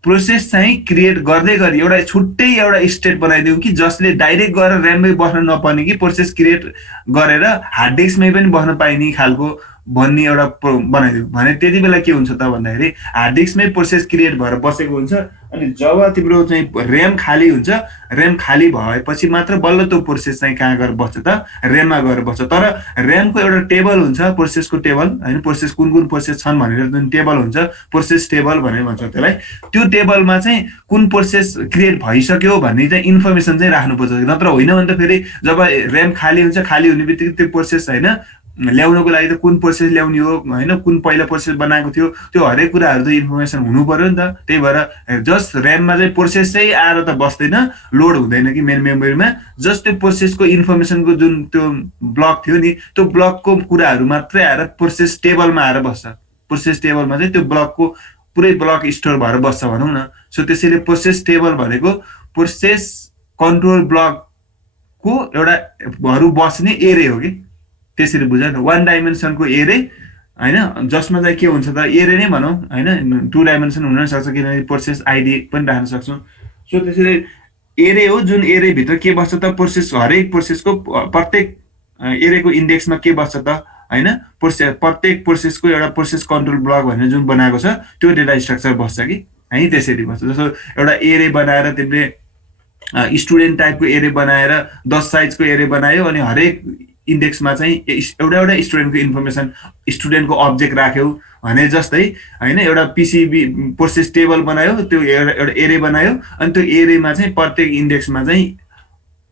प्रोसेस चाहिँ क्रिएट गर्दै गरी एउटा छुट्टै एउटा स्टेट बनाइदिउँ कि जसले डाइरेक्ट गएर ऱ्याममै बस्न नपर्ने कि प्रोसेस क्रिएट गरेर हार्ड डिस्कमै पनि बस्न पाइने खालको भन्ने एउटा बनाइदिउँ भने त्यति बेला के हुन्छ त भन्दाखेरि हार्ड डिस्कमै प्रोसेस क्रिएट भएर बसेको हुन्छ। अनि जब तिम्रो चाहिँ ऱ्याम खाली हुन्छ, ऱ्याम खाली भएपछि मात्र बल्ल त्यो प्रोसेस चाहिँ कहाँ गएर बस्छ त? ऱ्याममा गएर बस्छ। तर ऱ्यामको एउटा टेबल हुन्छ, प्रोसेसको टेबल होइन, प्रोसेस कुन कुन प्रोसेस छन् भनेर जुन टेबल हुन्छ, प्रोसेस टेबल भनेर भन्छ त्यसलाई। त्यो टेबलमा चाहिँ कुन प्रोसेस क्रिएट भइसक्यो भन्ने चाहिँ इन्फर्मेसन चाहिँ राख्नुपर्छ। नत्र होइन भने त फेरि जब ऱ्याम खाली हुन्छ, खाली हुने बित्तिकै त्यो प्रोसेस होइन ल्याउनको लागि त कुन प्रोसेस ल्याउने हो होइन, कुन पहिला प्रोसेस बनाएको थियो, त्यो हरेक कुराहरू त इन्फर्मेसन हुनु पर्यो नि त। त्यही भएर जस्ट ऱ्याममा चाहिँ प्रोसेस चाहिँ आएर त बस्दैन, लोड हुँदैन कि मेन मेमोरीमा। जस्ट त्यो प्रोसेसको इन्फर्मेसनको जुन त्यो ब्लक थियो नि, त्यो ब्लकको कुराहरू मात्रै आएर प्रोसेस टेबलमा आएर बस्छ। प्रोसेस टेबलमा चाहिँ त्यो ब्लकको पुरै ब्लक स्टोर भएर बस्छ भनौँ न। सो त्यसैले प्रोसेस टेबल भनेको प्रोसेस कन्ट्रोल ब्लकको एउटा बस्ने एरे हो कि। त्यसरी बुझ न, वान डाइमेन्सनको एरे होइन, जसमा चाहिँ के हुन्छ त एरे नै भनौँ होइन, 2 डाइमेन्सन हुन सक्छ किनभने प्रोसेस आइडी पनि राख्न सक्छौँ। सो त्यसरी एरे हो, जुन एरेभित्र के बस्छ त प्रोसेस, हरेक प्रोसेसको प्रत्येक एरेको इन्डेक्समा के बस्छ त होइन, प्रत्येक प्रोसेसको एउटा प्रोसेस कन्ट्रोल ब्लक भनेर जुन बनाएको छ त्यो डेटा स्ट्रक्चर बस्छ कि है। त्यसरी बस्छ। जस्तो एउटा एरे बनाएर तिमीले स्टुडेन्ट टाइपको एरे बनाएर 10 साइजको एरे बनायो अनि हरेक इन्डेक्समा चाहिँ एउटा एउटा स्टुडेन्टको इन्फर्मेसन स्टुडेन्टको अब्जेक्ट राख्यो भने जस्तै होइन एउटा पिसिबी प्रोसेस टेबल बनायो त्यो एउटा एरे बनायो अनि त्यो एरेमा चाहिँ प्रत्येक इन्डेक्समा चाहिँ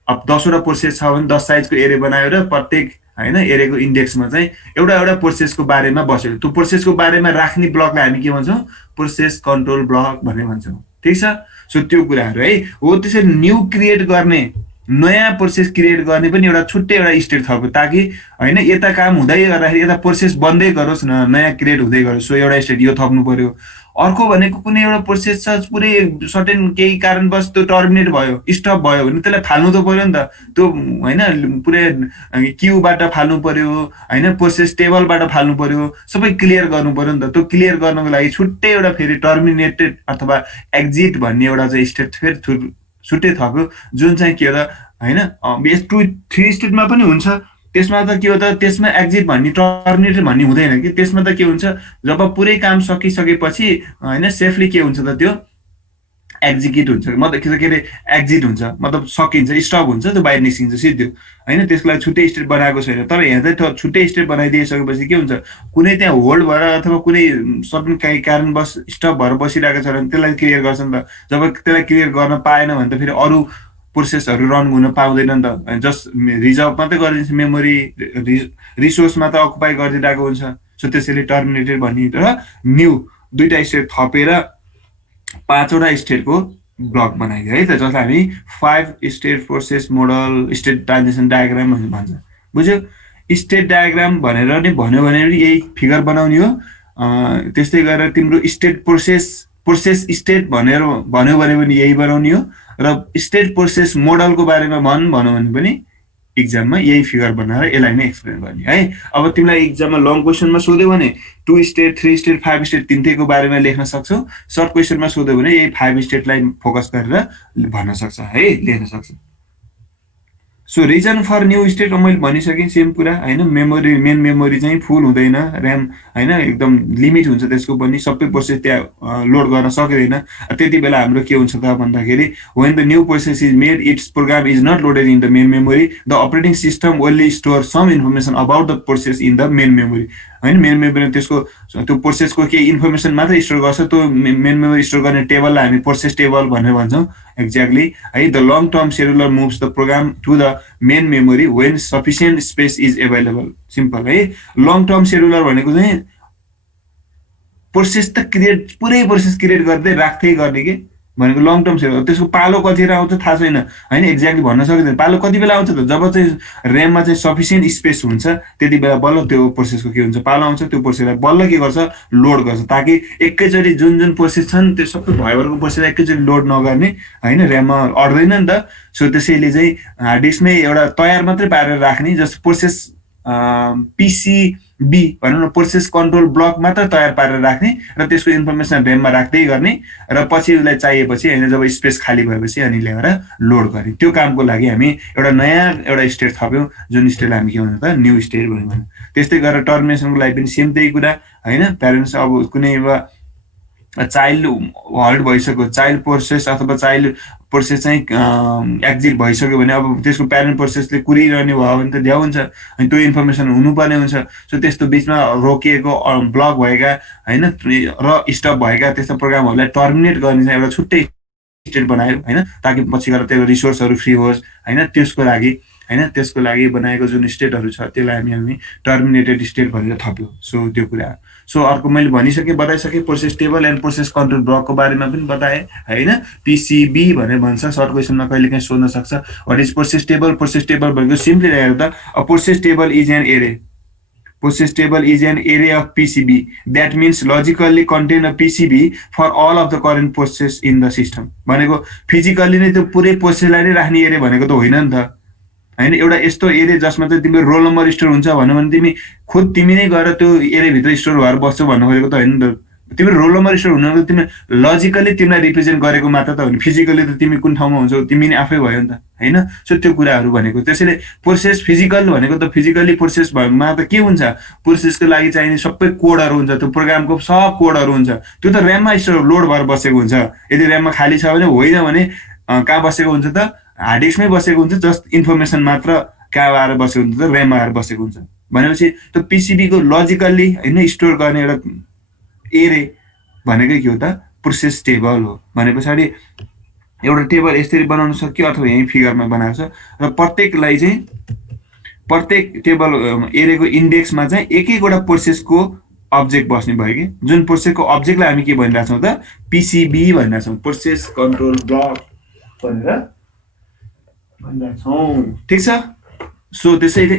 अब 10वटा प्रोसेस छ भने 10 साइजको एरे बनायो र प्रत्येक होइन एरेको इन्डेक्समा चाहिँ एउटा एउटा प्रोसेसको बारेमा बस्यो त्यो प्रोसेसको बारेमा राख्ने ब्लकलाई हामी के भन्छौँ प्रोसेस कन्ट्रोल ब्लक भन्ने भन्छौँ ठिक छ सो त्यो कुराहरू है हो त्यसरी न्यू क्रिएट गर्ने नयाँ प्रोसेस क्रिएट गर्ने पनि एउटा छुट्टै एउटा स्टेट थप्यो ताकि होइन यता काम हुँदै गर्दाखेरि यता प्रोसेस बन्दै गरोस् न नयाँ क्रिएट हुँदै गरोस् सो एउटा स्टेट यो थप्नु पर्यो अर्को भनेको कुनै एउटा प्रोसेस छ पुरै सर्टेन केही कारणवश त्यो टर्मिनेट भयो स्टप भयो भने त्यसलाई फाल्नु त पर्यो नि त त्यो होइन पुरै क्यूबाट फाल्नु पर्यो होइन प्रोसेस टेबलबाट फाल्नु पर्यो सबै क्लियर गर्नु पर्यो नि त त्यो क्लियर गर्नको लागि छुट्टै एउटा फेरि टर्मिनेटेड अथवा एक्जिट भन्ने एउटा चाहिँ स्टेट फेरि छुट्टै थप्यो जुन चाहिँ के हो त होइन 2-3 स्टेटमा पनि हुन्छ त्यसमा त के हो त त्यसमा एक्जिट भन्ने टर्मिनेटेड भन्ने हुँदैन कि त्यसमा त के हुन्छ जब पुरै काम सकिसकेपछि होइन सेफली के हुन्छ त त्यो एक्जिक्युट हुन्छ मतलब के अरे एक्जिट हुन्छ मतलब सकिन्छ स्टप हुन्छ त्यो बाहिर निस्किन्छ सिधो होइन त्यसको लागि छुट्टै स्टेट बनाएको छैन तर यहाँ चाहिँ छुट्टै स्टेट बनाइदिइसकेपछि के हुन्छ कुनै त्यहाँ होल्ड भएर अथवा कुनै सर्टन काही कारणवश स्टप भएर बसिरहेको छ भने त्यसलाई क्लियर गर्छ नि त जब त्यसलाई क्लियर गर्न पाएन भने त फेरि अरू प्रोसेसहरू रन हुन पाउँदैन नि त जस्ट रिजर्भ मात्रै गरिदिन्छ मेमोरी रिसोर्स मात्र अकुपाई गरिदिरहेको हुन्छ सो त्यसैले टर्मिनेटेड भन्ने र न्यू दुईटा स्टेट थपेर 5वटा स्टेटको ब्लक बनाइदियो है त जसलाई हामी 5 state process model state transition diagram भन्छ बुझ्यो स्टेट डायग्राम भनेर नै भन्यो भने यही फिगर बनाउने हो त्यस्तै गरेर तिम्रो स्टेट प्रोसेस स्टेट भनेर भन्यो भने पनि यही बनाउने हो र स्टेट प्रोसेस मोडलको बारेमा भनौँ भने पनि इक्जाममा यही फिगर बनाएर यसलाई नै एक्सप्लेन गर्ने है अब तिमीलाई इक्जाममा लङ क्वेसनमा सोध्यो भने 2 स्टेट 3 स्टेट 5 स्टेट तिनटैको बारेमा लेख्न सक्छौ सर्ट क्वेसनमा सोध्यो भने यही 5 स्टेटलाई फोकस गरेर भन्न सक्छ है लेख्न सक्छ so reason for new state मैले भनिसकेँ सेम कुरा होइन मेमोरी मेन मेमोरी चाहिँ फुल हुँदैन ऱ्याम होइन एकदम लिमिट हुन्छ त्यसको पनि सबै प्रोसेस त्यहाँ लोड गर्न सकिँदैन त्यति बेला हाम्रो के हुन्छ त भन्दाखेरि when the new process is made its program is not loaded in the main memory the operating system only store some information about the process in the main memory होइन मेन मेमोरी त्यसको त्यो प्रोसेसको केही information मात्रै store गर्छ त्यो main memory store गर्ने टेबललाई हामी process table भनेर भन्छौँ एक्ज्याक्टली है the long term scheduler moves the program to the main memory when sufficient space is available simple है लङ टर्म सेड्युलर भनेको चाहिँ प्रोसेस त पुरै प्रोसेस क्रिएट गर्दै राख्दै गर्ने कि भनेको लङ टर्म सेड्युलर त्यसको पालो कतिखेर आउँछ थाहा छैन होइन एक्ज्याक्टली भन्न सकिँदैन पालो कति बेला आउँछ त जब चाहिँ ऱ्याममा चाहिँ सफिसियन्ट स्पेस हुन्छ त्यति बेला बल्ल त्यो प्रोसेसको के हुन्छ पालो आउँछ त्यो प्रोसेसलाई बल्ल के गर्छ लोड गर्छ ताकि एकैचोटि जुन जुन प्रोसेस छन् त्यो सबै भइरहेको प्रोसेसलाई एकैचोटि लोड नगर्ने होइन ऱ्याममा अट्दैन नि त सो त्यसैले चाहिँ हार्ड डिस्कमै एउटा तयार मात्रै पारेर राख्ने जस्तो प्रोसेस पिसिबी भनौँ न प्रोसेस कन्ट्रोल ब्लक मात्र तयार पारेर राख्ने र त्यसको इन्फर्मेसन ऱ्याममा राख्दै गर्ने र पछि उसलाई चाहिएपछि होइन जब स्पेस खाली भएपछि अनि ल्याएर लोड गर्ने त्यो कामको लागि हामी एउटा नयाँ एउटा स्टेट थप्यौँ जुन स्टेटलाई हामी के भन्छौँ त न्यू स्टेट भन्यौँ त्यस्तै गरेर टर्मिनेसनको लागि पनि सेम त्यही कुरा होइन प्यारेन्ट्स अब कुनै चाइल्ड हल्ट भइसक्यो चाइल्ड प्रोसेस अथवा चाइल्ड प्रोसेस चाहिँ एक्जिट भइसक्यो भने अब त्यसको प्यारेन्ट प्रोसेसले कुरिरहने भयो भने त द्याउ हुन्छ अनि त्यो इन्फर्मेसन हुनुपर्ने हुन्छ सो त्यस्तो बिचमा रोकिएको ब्लक भएका होइन र स्टप भएका त्यस्तो प्रोग्रामहरूलाई टर्मिनेट गर्ने चाहिँ एउटा छुट्टै स्टेट बनायो होइन ताकि पछि गएर त्यो रिसोर्सहरू फ्री होस् होइन त्यसको लागि बनाएको जुन स्टेटहरू छ त्यसलाई हामी टर्मिनेटेड स्टेट भनेर थप्यो सो त्यो कुरा सो अर्को मैले बताइसकेँ process table and process control ब्लकको बारेमा पनि बताएँ होइन पिसिबी भनेर भन्छ सर्ट क्वेसनमा कहिले काहीँ सोध्न सक्छ वाट इज प्रोसेस टेबल भनेको सिम्पली रहेर त process table is an array Process table is an array of PCB that means logically contain a PCB for all of the current process in the system. भनेको physically नै त्यो पुरै प्रोसेसलाई नै राख्ने एरे भनेको त होइन नि त होइन एउटा यस्तो एरे जसमा चाहिँ तिम्रो रोल नम्बर स्टोर हुन्छ भन्यो भने तिमी नै गएर त्यो एरेभित्र स्टोर भएर बस्छौ भन्नु खोजेको त होइन नि त तिम्रो रोल नम्बर स्टोर हुनु तिमी लजिकली तिमीलाई रिप्रेजेन्ट गरेको मात्र त हो नि फिजिकली त तिमी कुन ठाउँमा हुन्छौ तिमी नै आफै भयो नि त होइन सो त्यो कुराहरू भनेको त्यसैले प्रोसेस फिजिकल भनेको त फिजिकली प्रोसेसमा त के हुन्छ प्रोसेसको लागि चाहिने सबै कोडहरू हुन्छ त्यो प्रोग्रामको सब कोडहरू हुन्छ त्यो त ऱ्याममा स्टोर लोड भएर बसेको हुन्छ यदि ऱ्याममा खाली छ भने होइन भने कहाँ बसेको हुन्छ त हार्ड डिस्कमै बसेको हुन्छ, जस्ट इन्फर्मेसन मात्र कहाँ आएर बसेको हुन्छ त ऱ्याममा आएर बसेको हुन्छ। भनेपछि त्यो पिसिबीको लजिकल्ली होइन स्टोर गर्ने एउटा एरे भनेकै के हो त प्रोसेस टेबल हो। भने पछाडि एउटा टेबल यसरी बनाउन सक्यो अथवा यही फिगरमा बनाएको छ र प्रत्येकलाई चाहिँ प्रत्येक टेबल एरेको इन्डेक्समा चाहिँ एकैवटा प्रोसेसको अब्जेक्ट बस्ने भयो कि जुन प्रोसेसको अब्जेक्टलाई हामी के भनिरहेको छौँ त पिसिबी भनिरहेको छौँ, प्रोसेस कन्ट्रोल ब्लक भनेर भनिरहेको छौँ। ठिक छ। सो त्यसैले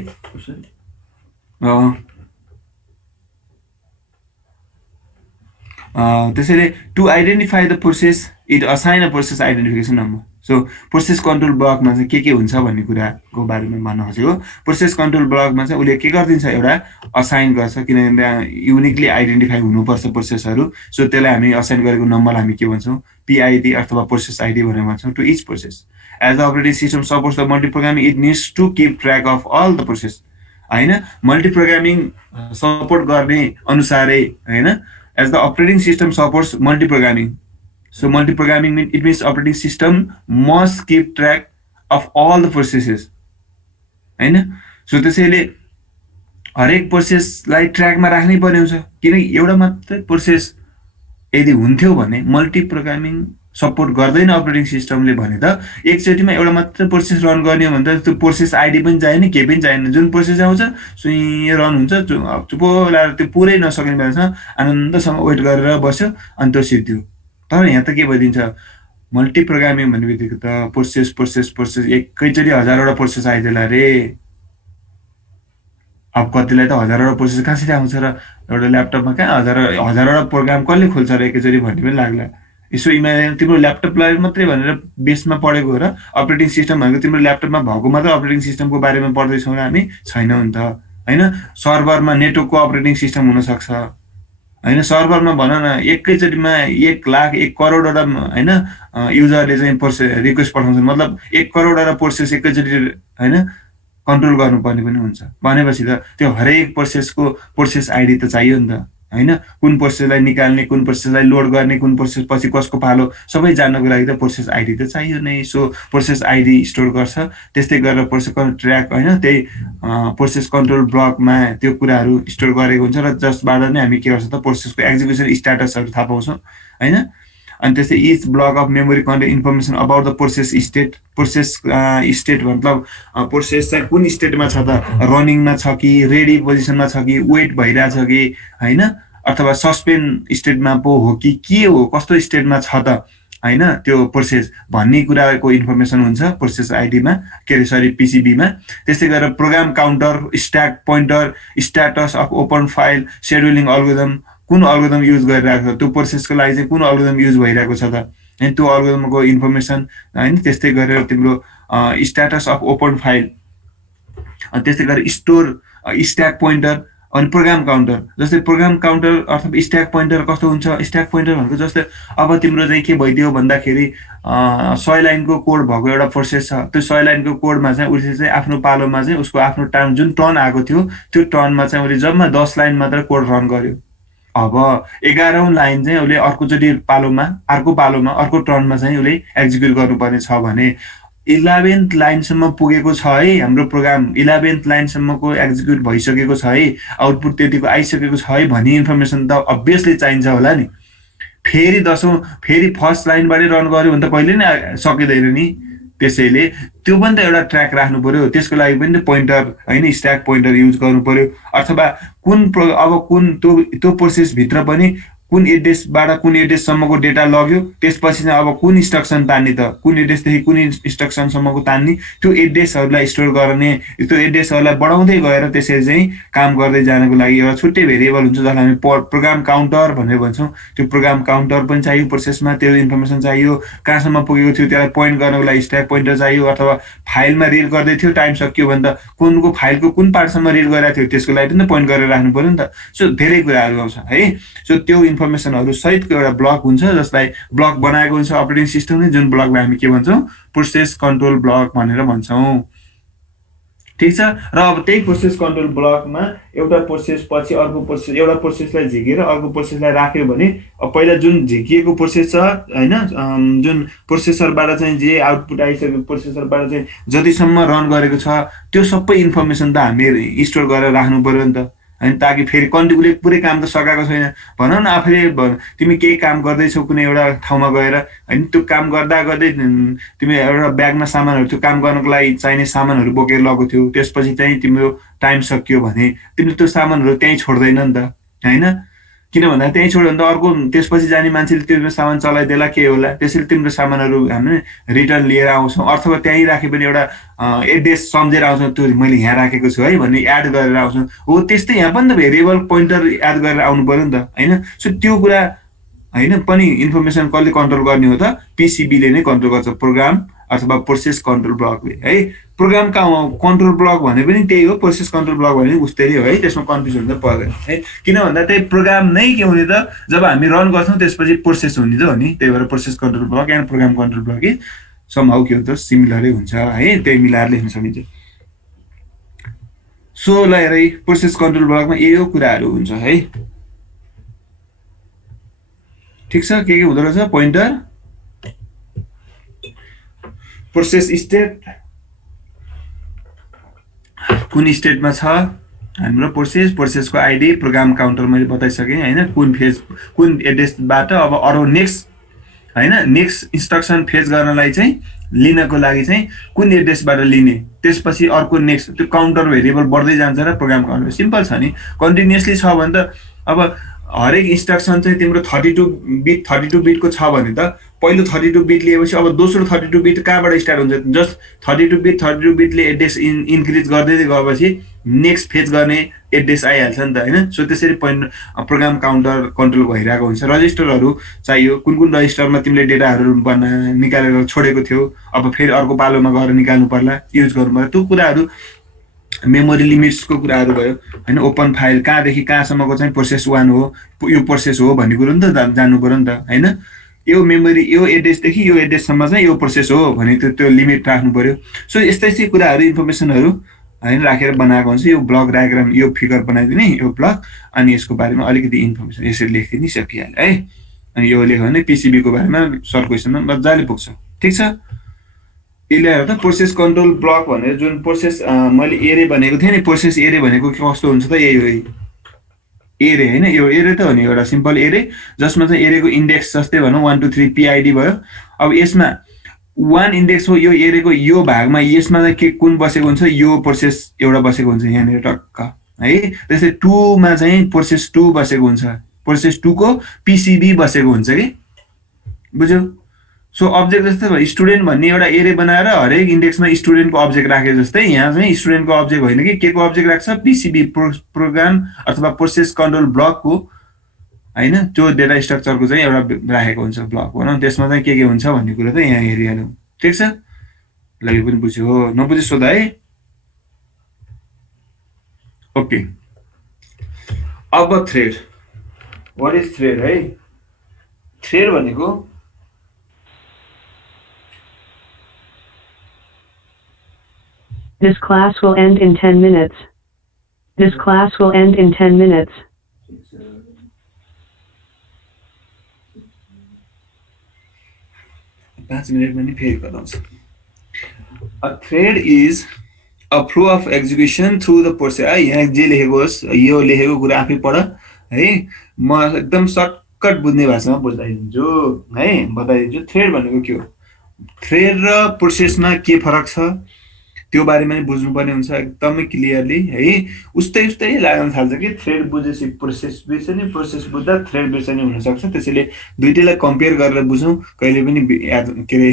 त्यसैले to identify the process it assign a process identification number. So process control ब्लकमा चाहिँ के हुन्छ भन्ने कुराको बारेमा भन्न खोजेको। प्रोसेस कन्ट्रोल ब्लकमा चाहिँ उसले के गरिदिन्छ एउटा असाइन गर्छ, किनभने त्यहाँ युनिकली आइडेन्टिफाई हुनुपर्छ प्रोसेसहरू। सो त्यसलाई हामी असाइन गरेको नम्बर हामी के भन्छौँ पिआइडी अथवा प्रोसेस आइडी भनेर भन्छौँ to each process. As the operating system supports the multiprogramming it needs to keep track of all the process होइन। मल्टिप्रोग्रामिङ सपोर्ट गर्ने अनुसारै होइन as the operating system supports multiprogramming. So multiprogramming means it means operating system must keep track of all the processes. होइन। So त्यसैले हरेक प्रोसेसलाई ट्र्याकमा राख्नै पर्ने हुन्छ, किनकि एउटा मात्रै प्रोसेस यदि हुन्थ्यो भने मल्टिप्रोग्रामिङ सपोर्ट गर्दैन अपरेटिङ सिस्टमले भने त एकचोटिमा एउटा मात्रै प्रोसेस रन गर्ने हो भने त त्यो प्रोसेस आइडी पनि चाहिएन, केही पनि चाहिएन। जुन प्रोसेस आउँछ सुई रन हुन्छ, चुपो लगाएर त्यो पुरै नसक्ने बेलासम्म आनन्दसँग वेट गरेर बस्यो अनि त्यो सिद्धि। तर यहाँ त के भइदिन्छ मल्टिप्रोग्रामिङ भन्ने बित्तिकै त प्रोसेस प्रोसेस प्रोसेस एकैचोटि हजारवटा प्रोसेस आइदिएला रे। अब कतिलाई त हजारवटा प्रोसेस कहाँसरी आउँछ र एउटा ल्यापटपमा कहाँ हजारवटा प्रोग्राम कसले खोल्छ र एकैचोटि भन्ने पनि लाग्ला। यसो इमेजिन तिम्रो ल्यापटपलाई मात्रै भनेर बेसमा पढेको हो र अपरेटिङ सिस्टम भनेको तिम्रो ल्यापटपमा भएको मात्रै अपरेटिङ सिस्टमको बारेमा पढ्दैछौँ र हामी छैनौँ नि त होइन। सर्भरमा नेटवर्कको अपरेटिङ सिस्टम हुनसक्छ होइन। सर्भरमा भन न एकैचोटिमा 1 लाख 1 करोडवटा होइन युजरले चाहिँ रिक्वेस्ट पठाउँछन्, मतलब 1 करोडवटा प्रोसेस एकैचोटि होइन कन्ट्रोल गर्नुपर्ने पनि हुन्छ। भनेपछि त त्यो हरेक प्रोसेसको प्रोसेस आइडी त चाहियो नि त होइन। कुन प्रोसेसलाई निकाल्ने, कुन प्रोसेसलाई लोड गर्ने, कुन प्रोसेस पछि कसको पालो सबै जान्नको लागि त प्रोसेस आइडी त चाहियो नै। सो प्रोसेस आइडी स्टोर गर्छ, त्यस्तै गरेर प्रोसेस ट्र्याक होइन त्यही प्रोसेस कन्ट्रोल ब्लकमा त्यो कुराहरू स्टोर गरेको हुन्छ र जसबाट नै हामी के गर्छ त प्रोसेसको एक्जिक्युसन स्ट्याटसहरू थाहा पाउँछौँ होइन। अनि त्यस्तै each block of memory contain information about the process state. Process state मतलब प्रोसेस चाहिँ कुन स्टेटमा छ त, रनिङमा छ कि, रेडी पोजिसनमा छ कि, वेट भइरहेछ कि होइन, अथवा सस्पेन्ड स्टेटमा पो हो कि के हो, कस्तो स्टेटमा छ त होइन त्यो प्रोसेस भन्ने कुराको इन्फर्मेसन हुन्छ प्रोसेस आइडीमा के अरे सरी पिसिबीमा। त्यस्तै गरेर program counter, stack pointer, status of open file, scheduling algorithm, कुन अल्गोरिदम युज गरिरहेको छ त्यो प्रोसेसको लागि चाहिँ कुन अल्गोरिदम युज भइरहेको छ त होइन त्यो अल्गोरिदमको इन्फर्मेसन होइन। त्यस्तै गरेर तिम्रो स्ट्याटस अफ ओपन फाइल, त्यस्तै गरेर स्टोर स्ट्याक पोइन्टर अनि प्रोग्राम काउन्टर। जस्तै प्रोग्राम काउन्टर अथवा स्ट्याक पोइन्टर कस्तो हुन्छ, स्ट्याक पोइन्टर भनेको जस्तै अब तिम्रो चाहिँ के भइदियो भन्दाखेरि 100 लाइनको कोड भएको एउटा प्रोसेस छ, त्यो 100 लाइनको कोडमा चाहिँ उसले चाहिँ आफ्नो पालोमा चाहिँ उसको आफ्नो टाइम जुन टर्न आएको थियो त्यो टर्नमा चाहिँ उसले जम्मा 10 लाइन मात्र कोड रन गर्यो। अब 11औं लाइन चाहिँ उसले अर्कोचोटि पालोमा अर्को टर्नमा चाहिँ उसले एक्जिक्युट गर्नुपर्ने छ भने 11th लाइनसम्म पुगेको छ है हाम्रो प्रोग्राम, 11th लाइनसम्मको एक्जिक्युट भइसकेको छ है, आउटपुट त्यतिको आइसकेको छ है भन्ने इन्फर्मेसन त अभियसली चाहिन्छ होला नि। फेरि फर्स्ट लाइनबाटै रन गर्यो भने त कहिले नै सकिँदैन नि। त्यसैले त्यो पनि त एउटा ट्र्याक राख्नु पर्यो, त्यसको लागि पनि त पोइन्टर होइन स्ट्याक पोइन्टर युज गर्नु पर्यो। अथवा कुन त्यो प्रोसेसभित्र पनि कुन एड्रेसबाट कुन एड्रेससम्मको डेटा लग्यो, त्यसपछि चाहिँ अब कुन इन्स्ट्रक्सन तान्ने त, कुन एड्रेसदेखि कुन इन्स्ट्रक्सनसम्मको तान्ने, त्यो एड्रेसहरूलाई स्टोर गर्ने, त्यो एड्रेसहरूलाई बढाउँदै गएर त्यसरी चाहिँ काम गर्दै जानको लागि एउटा छुट्टै भेरिएबल हुन्छ जसलाई हामी प्रोग्राम काउन्टर भनेर भन्छौँ। त्यो प्रोग्राम काउन्टर पनि चाहियो प्रोसेसमा, त्यो इन्फर्मेसन चाहियो, कहाँसम्म पुगेको थियो त्यसलाई पोइन्ट गर्नको लागि स्ट्याक पोइन्टर चाहियो। अथवा फाइलमा रिड गर्दै थियो टाइम सकियो भने त कुनको फाइलको कुन पार्टसम्म रिड गरिरहेको थियो त्यसको लागि पनि पोइन्ट गरेर राख्नु पर्यो नि त। सो धेरै कुराहरू आउँछ है। सो त्यो इन्फर्मेसनहरू सहितको एउटा ब्लक हुन्छ जसलाई ब्लक बनाएको हुन्छ अपरेटिङ सिस्टमले, जुन ब्लकलाई हामी के भन्छौँ प्रोसेस कन्ट्रोल ब्लक भनेर भन्छौँ। ठिक छ। र अब त्यही प्रोसेस कन्ट्रोल ब्लकमा एउटा प्रोसेस पछि अर्को प्रोसेस, एउटा प्रोसेसलाई झिकेर अर्को प्रोसेसलाई राख्यो भने अब पहिला जुन झिकिएको प्रोसेस छ होइन, जुन प्रोसेसरबाट चाहिँ जे आउटपुट आइसकेको प्रोसेसरबाट चाहिँ जतिसम्म रन गरेको छ त्यो सबै इन्फर्मेसन त हामी स्टोर गरेर राख्नु पर्यो नि त होइन, ताकि फेरि कन्टिन्यूले पुरै काम त सकाएको छैन। भनौँ न आफूले तिमी केही काम गर्दैछौ कुनै एउटा ठाउँमा गएर होइन, त्यो काम गर्दा गर्दै तिमी एउटा ब्यागमा सामानहरू, त्यो काम गर्नको लागि चाहिने सामानहरू बोकेर लगेको थियौ, त्यसपछि चाहिँ तिम्रो टाइम सकियो भने तिमीले त्यो सामानहरू त्यहीँ छोड्दैन नि त होइन। किन भन्दा त्यहीँ छोड्यो भने त अर्को त्यसपछि जाने मान्छेले त्यो सामान चलाइदिएला के होला, त्यसैले तिम्रो सामानहरू हामी रिटर्न लिएर आउँछौँ अथवा त्यहीँ राखे पनि एउटा एड्रेस सम्झेर आउँछौँ, त्यो मैले यहाँ राखेको छु है भन्ने एड गरेर आउँछौँ। हो त्यस्तै यहाँ पनि त भेरिएबल पोइन्टर एड गरेर आउनु पर्यो नि त होइन। सो त्यो कुरा होइन पनि इन्फर्मेसन कसले कन्ट्रोल गर्ने हो त, पिसिबीले नै कन्ट्रोल गर्छ, प्रोग्राम अथवा प्रोसेस कन्ट्रोल ब्लकले है। प्रोग्राम कन्ट्रोल ब्लक भने पनि त्यही हो, प्रोसेस कन्ट्रोल ब्लक भने उस्तै हो है, त्यसमा कन्फ्युजन त पर्दैन है। किन भन्दा त्यही प्रोग्राम नै के हुने त, जब हामी रन गर्छौँ त्यसपछि प्रोसेस हुने त हो नि, त्यही भएर process control block and program control block somehow के हुन्छ सिमिलरै हुन्छ है, त्यही मिलाएर लेख्न सकिन्छ। सो ल हेरै प्रोसेस कन्ट्रोल ब्लकमा यो कुराहरू हुन्छ है। ठिक छ, के हुँदो रहेछ पोइन्टर, प्रोसेस स्टेट कुन स्टेटमा छ हाम्रो प्रोसेस, प्रोसेसको आइडी, प्रोग्राम काउन्टर मैले बताइसकेँ होइन, कुन फेज कुन एड्रेसबाट अब अरू नेक्स्ट होइन, नेक्स्ट इन्स्ट्रक्सन फेज गर्नलाई चाहिँ लिनको लागि चाहिँ कुन एड्रेसबाट लिने, त्यसपछि अर्को नेक्स्ट त्यो काउन्टर भेरिएबल बढ्दै जान्छ र प्रोग्राम काउन्टर सिम्पल छ नि, कन्टिन्युसली छ भने त अब हरेक इन्स्ट्रक्सन चाहिँ तिम्रो 32 बिटको छ भने त पहिलो 32 बिट लिएपछि अब दोस्रो 32 बिट कहाँबाट स्टार्ट हुन्छ, जस्ट 32 बिटले एड्रेस इन्क्रिज गर्दै गएपछि नेक्स्ट फेज गर्ने एड्रेस आइहाल्छ नि त होइन। सो त्यसरी प्रोग्राम काउन्टर कन्ट्रोल भइरहेको हुन्छ। रजिस्टरहरू चाहियो, कुन कुन रजिस्टरमा तिमीले डेटाहरू निकालेर छोडेको थियौ, अब फेरि अर्को पालोमा गएर निकाल्नु पर्ला, युज गर्नु पर्ला, त्यो कुराहरू मेमोरी लिमिट्सको कुराहरू भयो होइन। ओपन फाइल कहाँदेखि कहाँसम्मको चाहिँ प्रोसेस 1 हो, यो प्रोसेस हो भन्ने कुरो नि त जान्नु पर्यो नि त होइन। यो मेमोरी यो एड्रेसदेखि यो एड्रेससम्म चाहिँ यो प्रोसेस हो भने त्यो लिमिट राख्नु पर्यो। सो यस्तै कुराहरू इन्फर्मेसनहरू होइन राखेर बनाएको हुन्छ। यो ब्लक डायग्राम यो फिगर बनाइदिने यो ब्लक, अनि यसको बारेमा अलिकति इन्फर्मेसन यसरी लेखिदिने सकिहाल्यो है। अनि यो लेख्यो भने पिसिबीको बारेमा सर्ट क्वेसनमा मजाले पुग्छ। ठिक छ, यसले हेर्दा प्रोसेस कन्ट्रोल ब्लक भनेर जुन प्रोसेस मैले एरे भनेको थिएँ नि, प्रोसेस एरे भनेको कस्तो हुन्छ त, यही हो एरे होइन, यो एरे त हो नि, एउटा सिम्पल एरे जसमा चाहिँ एरेको इन्डेक्स जस्तै भनौँ 1 2 3 पिआइडी भयो। अब यसमा 1 इन्डेक्स हो, यो एरेको यो भागमा यसमा चाहिँ के कुन बसेको हुन्छ, यो प्रोसेस एउटा बसेको हुन्छ यहाँनिर टक्क है। त्यस्तै 2 मा चाहिँ प्रोसेस 2 बसेको हुन्छ, प्रोसेस 2 को पिसिबी बसेको हुन्छ कि बुझ्यौ। सो अब्जेक्ट जस्तै स्टुडेन्ट भन्ने एउटा एरे बनाएर हरेक इन्डेक्समा स्टुडेन्टको अब्जेक्ट राखे जस्तै यहाँ चाहिँ स्टुडेन्टको अब्जेक्ट होइन कि के को अब्जेक्ट राख्छ, पिसिबी प्रोग्राम अथवा प्रोसेस कन्ट्रोल ब्लकको होइन, त्यो डेटा स्ट्रक्चरको चाहिँ एउटा राखेको हुन्छ ब्लक भनौँ, त्यसमा चाहिँ के हुन्छ भन्ने कुरो त यहाँ हेरिहाल्यौँ। ठिक छ, ल यो पनि बुझ्यो हो, नबुझ्यो सोधा है। ओके, अब थ्रेड, वाट इज थ्रेड है। थ्रेड भनेको This class will end in 10 minutes. This class will end in 10 minutes. A thread is a flow of execution through the process. यहाँ जे लेखेको होस्, यो लेखेको कुरा आफै पढ है, म एकदम सर्टकट बुझ्ने भाषामा बुझाइदिन्छु है, बताइदिन्छु। थ्रेड भनेको के हो, थ्रेड र प्रोसेसमा के फरक छ त्यो बारेमा नि बुझ्नुपर्ने हुन्छ एकदमै क्लियरली है। उस्तै लाग्न थाल्छ कि थ्रेड बुझेपछि प्रोसेस बिर्छ नि, प्रोसेस बुझ्दा थ्रेड बिर्छ नि हुनसक्छ, त्यसैले दुईटैलाई कम्पेयर गरेर बुझौँ, कहिले पनि याद के अरे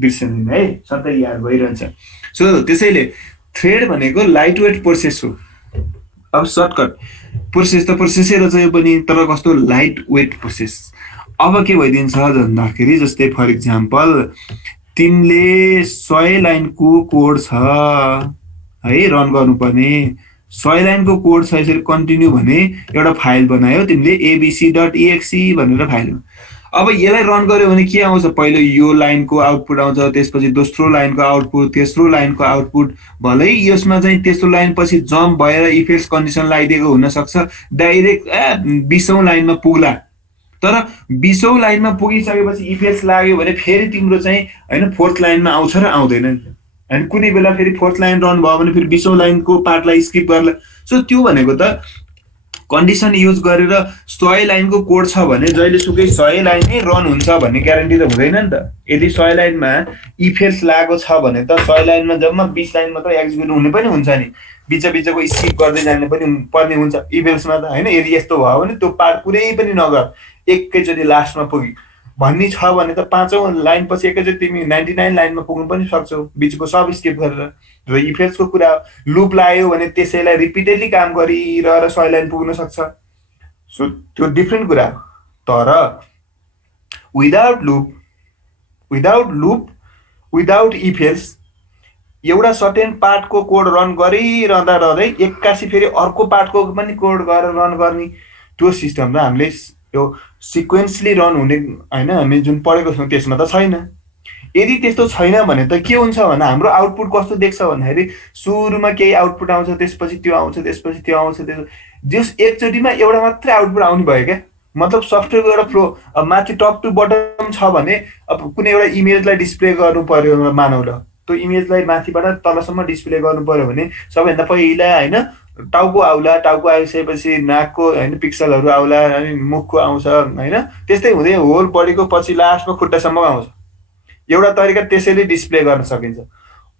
बिर्सदैन है, सधैँ याद भइरहन्छ। सो त्यसैले थ्रेड भनेको लाइट वेट प्रोसेस हो। अब सर्टकट, प्रोसेस त प्रोसेसै रहेछ यो पनि, तर कस्तो लाइट वेट प्रोसेस। अब के भइदिन्छ भन्दाखेरि जस्तै फर इक्जाम्पल तिमीले 100 लाइनको कोड छ है रन गर्नुपर्ने, 100 लाइनको कोड छ यसरी कन्टिन्यू भने एउटा फाइल बनायो तिमीले abc.exe भनेर फाइल। अब यसलाई रन गर्यो भने के आउँछ, पहिलो यो लाइनको आउटपुट आउँछ, त्यसपछि दोस्रो लाइनको आउटपुट, तेस्रो लाइनको आउटपुट। भलै यसमा चाहिँ तेस्रो लाइन पछि जम्प भएर इफ एल्स कन्डिसन लगाइदिएको हुनसक्छ, डाइरेक्ट 20औं लाइनमा पुग्ला। तर 20औं लाइनमा पुगिसकेपछि इफ एल्स लाग्यो भने फेरि तिम्रो चाहिँ होइन 4th लाइनमा आउँछ र आउँदैन नि। होइन कुनै बेला फेरि 4th लाइन रन भयो भने फेरि 20औं लाइनको पार्टलाई स्किप गर्ला। सो त्यो भनेको त कन्डिसन युज गरेर 100 लाइनको कोड छ भने जहिलेसुकै 100 लाइन नै रन हुन्छ भन्ने ग्यारेन्टी त हुँदैन नि त। यदि 100 लाइनमा इफ एल्स लागेको छ भने त 100 लाइनमा जम्मा 20 लाइन मात्र एक्जिक्युट हुने पनि हुन्छ नि, बिचको स्किप गर्दै जाने पनि पर्ने हुन्छ इफ एल्समा त होइन। यदि यस्तो भयो भने त्यो पार्ट कुनै पनि नगर, एकैचोटि लास्टमा पुगी भन्ने छ भने त 5औं लाइन पछि एकैचोटि तिमी 99 लाइनमा पुग्नु पनि सक्छौ बिचको सब स्किप गरेर। र इफ एल्सको कुरा लुप लाग्यो भने त्यसैलाई रिपिटेडली काम गरिरहेर 100 लाइन पुग्न सक्छ। सो त्यो डिफ्रेन्ट कुरा। तर without loop without if else एउटा सर्टेन पार्टको कोड रन गरिरहँदै एक्कासी फेरि अर्को पार्टको पनि कोड गरेर रन गर्ने त्यो सिस्टम त हामीले यो सिक्वेन्सली रन हुने होइन हामी जुन पढेको छौँ त्यसमा त छैन। यदि त्यस्तो छैन भने त के हुन्छ भने हाम्रो आउटपुट कस्तो देख्छ भन्दाखेरि सुरुमा केही आउटपुट आउँछ, त्यसपछि त्यो आउँछ, त्यसपछि त्यो आउँछ, जस एकचोटिमा एउटा मात्रै आउटपुट आउने भयो क्या। मतलब सफ्टवेयरको एउटा फ्लो माथि टप टु बटम छ भने अब कुनै एउटा इमेजलाई डिस्प्ले गर्नु पर्यो मानौ ल, त्यो इमेजलाई माथिबाट तलसम्म डिस्प्ले गर्नु पर्यो भने सबैभन्दा पहिला होइन टाउको आउला, टाउको आइसकेपछि नाकको होइन पिक्सलहरू आउला, अनि मुखको आउँछ होइन, त्यस्तै हुँदै होल बडीको पछि लास्टमा खुट्टासम्म आउँछ। एउटा तरिका त्यसैले डिस्प्ले गर्न सकिन्छ।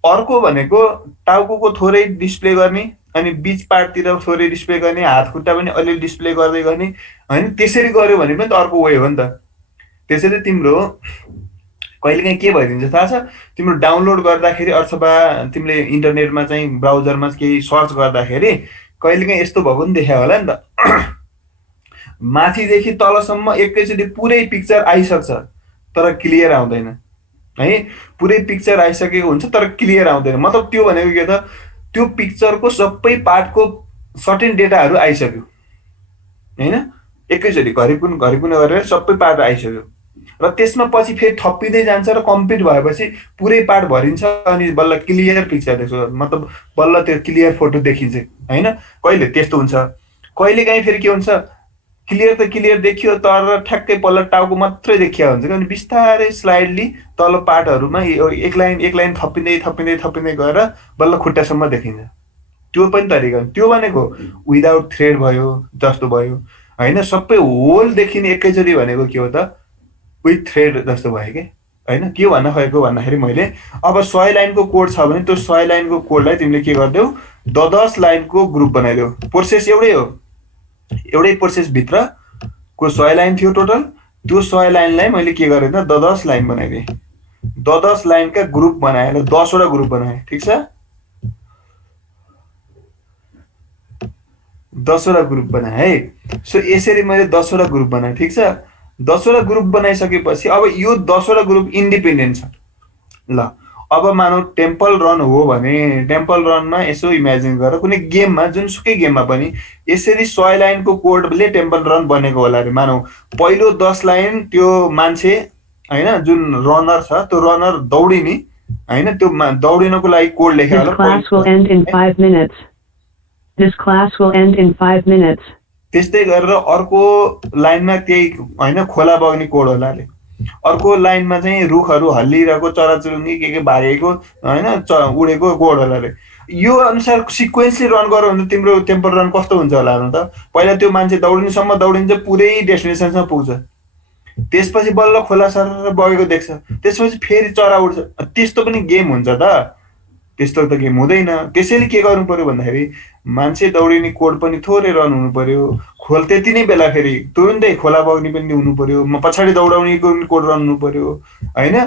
अर्को भनेको टाउको थोरै डिस्प्ले गर्ने, अनि बिच पार्टतिर थोरै डिस्प्ले गर्ने, हात खुट्टा पनि अलिअलि डिस्प्ले गर्दै गर्ने होइन। त्यसरी गर्यो भने पनि त अर्को वे हो नि त। त्यसैले तिम्रो कहिलेकाहीँ के भइदिन्छ थाहा छ, तिम्रो डाउनलोड गर्दाखेरि अथवा तिमीले इन्टरनेटमा चाहिँ ब्राउजरमा केही सर्च गर्दाखेरि कहिलेकाहीँ यस्तो भएको पनि देखा होला नि त। माथिदेखि तलसम्म एकैचोटि पुरै पिक्चर आइसक्छ तर क्लियर आउँदैन है। पुरै पिक्चर आइसकेको हुन्छ तर क्लियर आउँदैन। मतलब त्यो भनेको के त, त्यो पिक्चरको सबै पार्टको सर्टेन डेटाहरू आइसक्यो होइन, एकैचोटि घरिकुन गरेर सबै पार्ट आइसक्यो र त्यसमा पछि फेरि थपिँदै जान्छ र कम्प्लिट भएपछि पुरै पार्ट भरिन्छ अनि बल्ल क्लियर पिक्चर देख्छ, मतलब बल्ल त्यो क्लियर फोटो देखिन्छ होइन। कहिले त्यस्तो हुन्छ, कहिलेकाहीँ फेरि के हुन्छ क्लियर त क्लियर देखियो तर ठ्याक्कै पल्ल टाउको मात्रै देखिया हुन्छ कि, अनि बिस्तारै स्लाइडली तल पार्टहरूमा एक लाइन थपिँदै गएर बल्ल खुट्टासम्म देखिन्छ। त्यो पनि तरिका हो। त्यो भनेको विदाउट थ्रेड भयो जस्तो भयो होइन। सबै होल देखिने एकैचोटि भनेको के हो त, विथ थ्रेड जस्तो भयो कि होइन। के भन्न खोजेको भन्दाखेरि मैले अब 100 लाइनको कोड छ भने त्यो 100 लाइनको कोडलाई तिमीले के गरिदेऊ, 10 लाइनको ग्रुप बनाइदेऊ। प्रोसेस एउटै हो, एउटै प्रोसेसभित्रको 100 लाइन थियो टोटल। त्यो 100 लाइनलाई मैले के गरेँ त 10 लाइन बनाइदिएँ। 10 लाइनका ग्रुप बनाएर 10वटा ग्रुप बनाएँ, ठिक छ। 10वटा ग्रुप बनाएँ है। सो यसरी मैले 10वटा ग्रुप बनाएँ, ठिक छ। 10वटा ग्रुप बनाइसकेपछि अब यो 10वटा ग्रुप इन्डिपेन्डेन्ट छ ल। अब मानौ टेम्पल रन हो भने टेम्पल रनमा यसो इमेजिन गर कुनै गेममा, जुनसुकै गेममा पनि यसरी 100 लाइनको कोडले टेम्पल रन बनेको होला अरे। मानौ पहिलो 10 लाइन त्यो मान्छे होइन जुन रनर छ त्यो रनर दौडिने होइन, त्यो दौडिनको लागि कोड लेखेको होला। त्यस्तै गरेर अर्को लाइनमा त्यही होइन खोला बग्ने कोड होला अरे। अर्को लाइनमा चाहिँ रुखहरू हल्लिरहेको, चराचुरुङ्गी के भागेको होइन, उडेको कोड होला अरे। यो अनुसार सिक्वेन्सली रन गऱ्यो भने तिम्रो टेम्पल रन कस्तो हुन्छ होला हेर्नु त। पहिला त्यो मान्छे दौडिनसम्म दौडिन्छ, पुरै डेस्टिनेसनसम्म पुग्छ, त्यसपछि बल्ल खोला सर बगेको देख्छ, त्यसपछि फेरि चरा उड्छ। त्यस्तो पनि गेम हुन्छ त? त्यस्तो त गेम हुँदैन। त्यसैले के गर्नु पर्यो भन्दाखेरि मान्छे दौडिने कोड पनि थोरै रन हुनु पर्यो, खोल त्यति नै बेला फेरि तुरुन्तै खोला बग्ने पनि हुनु पर्यो, पछाडि दौडाउने कोड रन हुनु पर्यो होइन।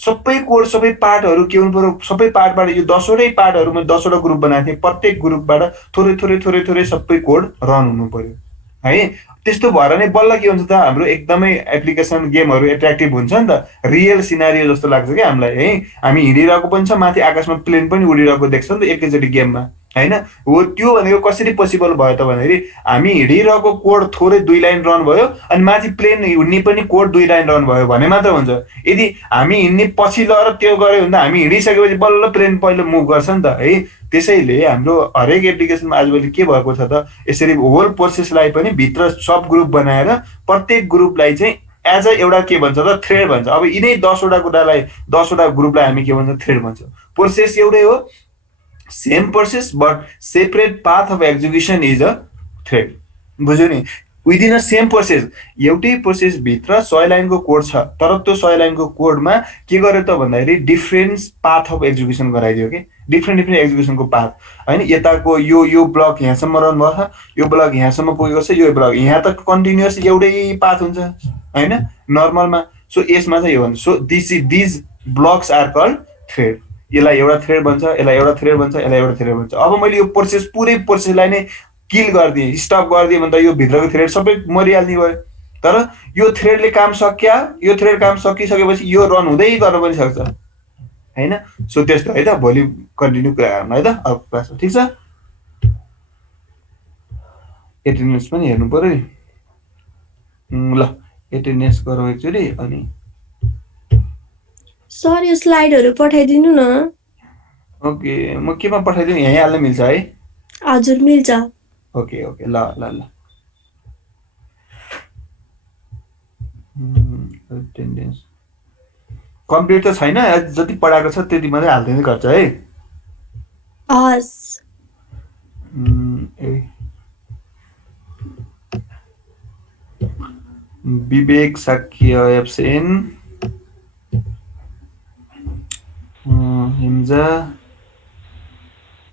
सबै कोड सबै पार्टहरू के हुनु पर्यो, सबै पार्टबाट यो 10वटै पार्टहरूमा 10वटा ग्रुप बनाएको थिएँ, प्रत्येक ग्रुपबाट थोरै सबै कोड रन हुनु पर्यो है। त्यस्तो भएर नै बल्ल के हुन्छ त हाम्रो एकदमै एप्लिकेसन गेमहरू एट्र्याक्टिभ हुन्छ नि त। रियल सिनारियो जस्तो लाग्छ क्या हामीलाई है। हामी हिँडिरहेको पनि छ, माथि आकाशमा प्लेन पनि उडिरहेको देख्छ नि त एकैचोटि गेममा होइन हो त्यो भनेको कसरी पोसिबल भयो त भन्दाखेरि हामी हिँडिरहेको कोड थोरै 2 लाइन रन भयो अनि माथि प्लेन हिँड्ने पनि कोड 2 लाइन रन भयो भने मात्र हुन्छ। यदि हामी हिँड्ने पछि लगेर त्यो गऱ्यो भने त हामी हिँडिसकेपछि बल्ल प्लेन पहिलो मुभ गर्छ नि त है। त्यसैले हाम्रो हरेक एप्लिकेसनमा आजभोलि के भएको छ त यसरी होल प्रोसेसलाई पनि भित्र सब ग्रुप बनाएर प्रत्येक ग्रुपलाई चाहिँ एज अ एउटा के भन्छ त थ्रेड भन्छ। अब यिनै 10वटा कुरालाई 10वटा ग्रुपलाई हामी के भन्छ थ्रेड भन्छ। प्रोसेस एउटै हो same process but separate path of execution is a thread. बुझ्यो नि विदिन अ सेम प्रोसेस एउटै प्रोसेस भित्र 100 लाइनको कोड छ तर त्यो 100 लाइनको कोडमा के गर्यो त भन्दाखेरि डिफ्रेन्ट पाथ अफ एक्जिक्युसन गराइदियो कि डिफ्रेन्ट एक्जिक्युसनको पाथ होइन। यताको यो ब्लक यहाँसम्म रन भयो यो ब्लक यहाँसम्म पुगेको छ यो ब्लक यहाँ त कन्टिन्युअस एउटै पाथ हुन्छ होइन नर्मलमा। सो यसमा चाहिँ यो भन्छ so these blocks are called thread. यसलाई एउटा थ्रेड भन्छ यसलाई एउटा थ्रेड भन्छ यसलाई एउटा थ्रेड भन्छ। अब मैले यो प्रोसेस पुरै प्रोसेसलाई नै किल गरिदिएँ स्टप गरिदिएँ भने त यो भित्रको थ्रेड सबै मरिहाल्ने भयो। तर यो थ्रेडले काम सक्या यो थ्रेड काम सकिसकेपछि यो रन हुँदै गर्न पनि सक्छ होइन। सो त्यस्तो है त भोलि कन्टिन्यू कुरा गरौँ है त अब क्लासमा ठिक छ। एटेन्डेन्स पनि हेर्नु पर्यो नि ल एटेन्डेन्स गरौँ एकचोटि अनि सर यो स्लाइडहरु पठाइदिनु न। ओके म केमा पठाइदिनु यहीँ हाल्न मिल्छ है? हजुर मिल्छ। ओके ओके ल ल ल एटेन्डेन्स कम्प्लिट त छैन जति पढाएको छ त्यति मात्रै हालिदिँदै गर्छ है। हस् विवेक Shakya एब्सेन हिमजा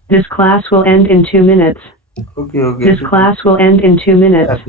This class will end in 2 minutes. okay This class will end in 2 minutes.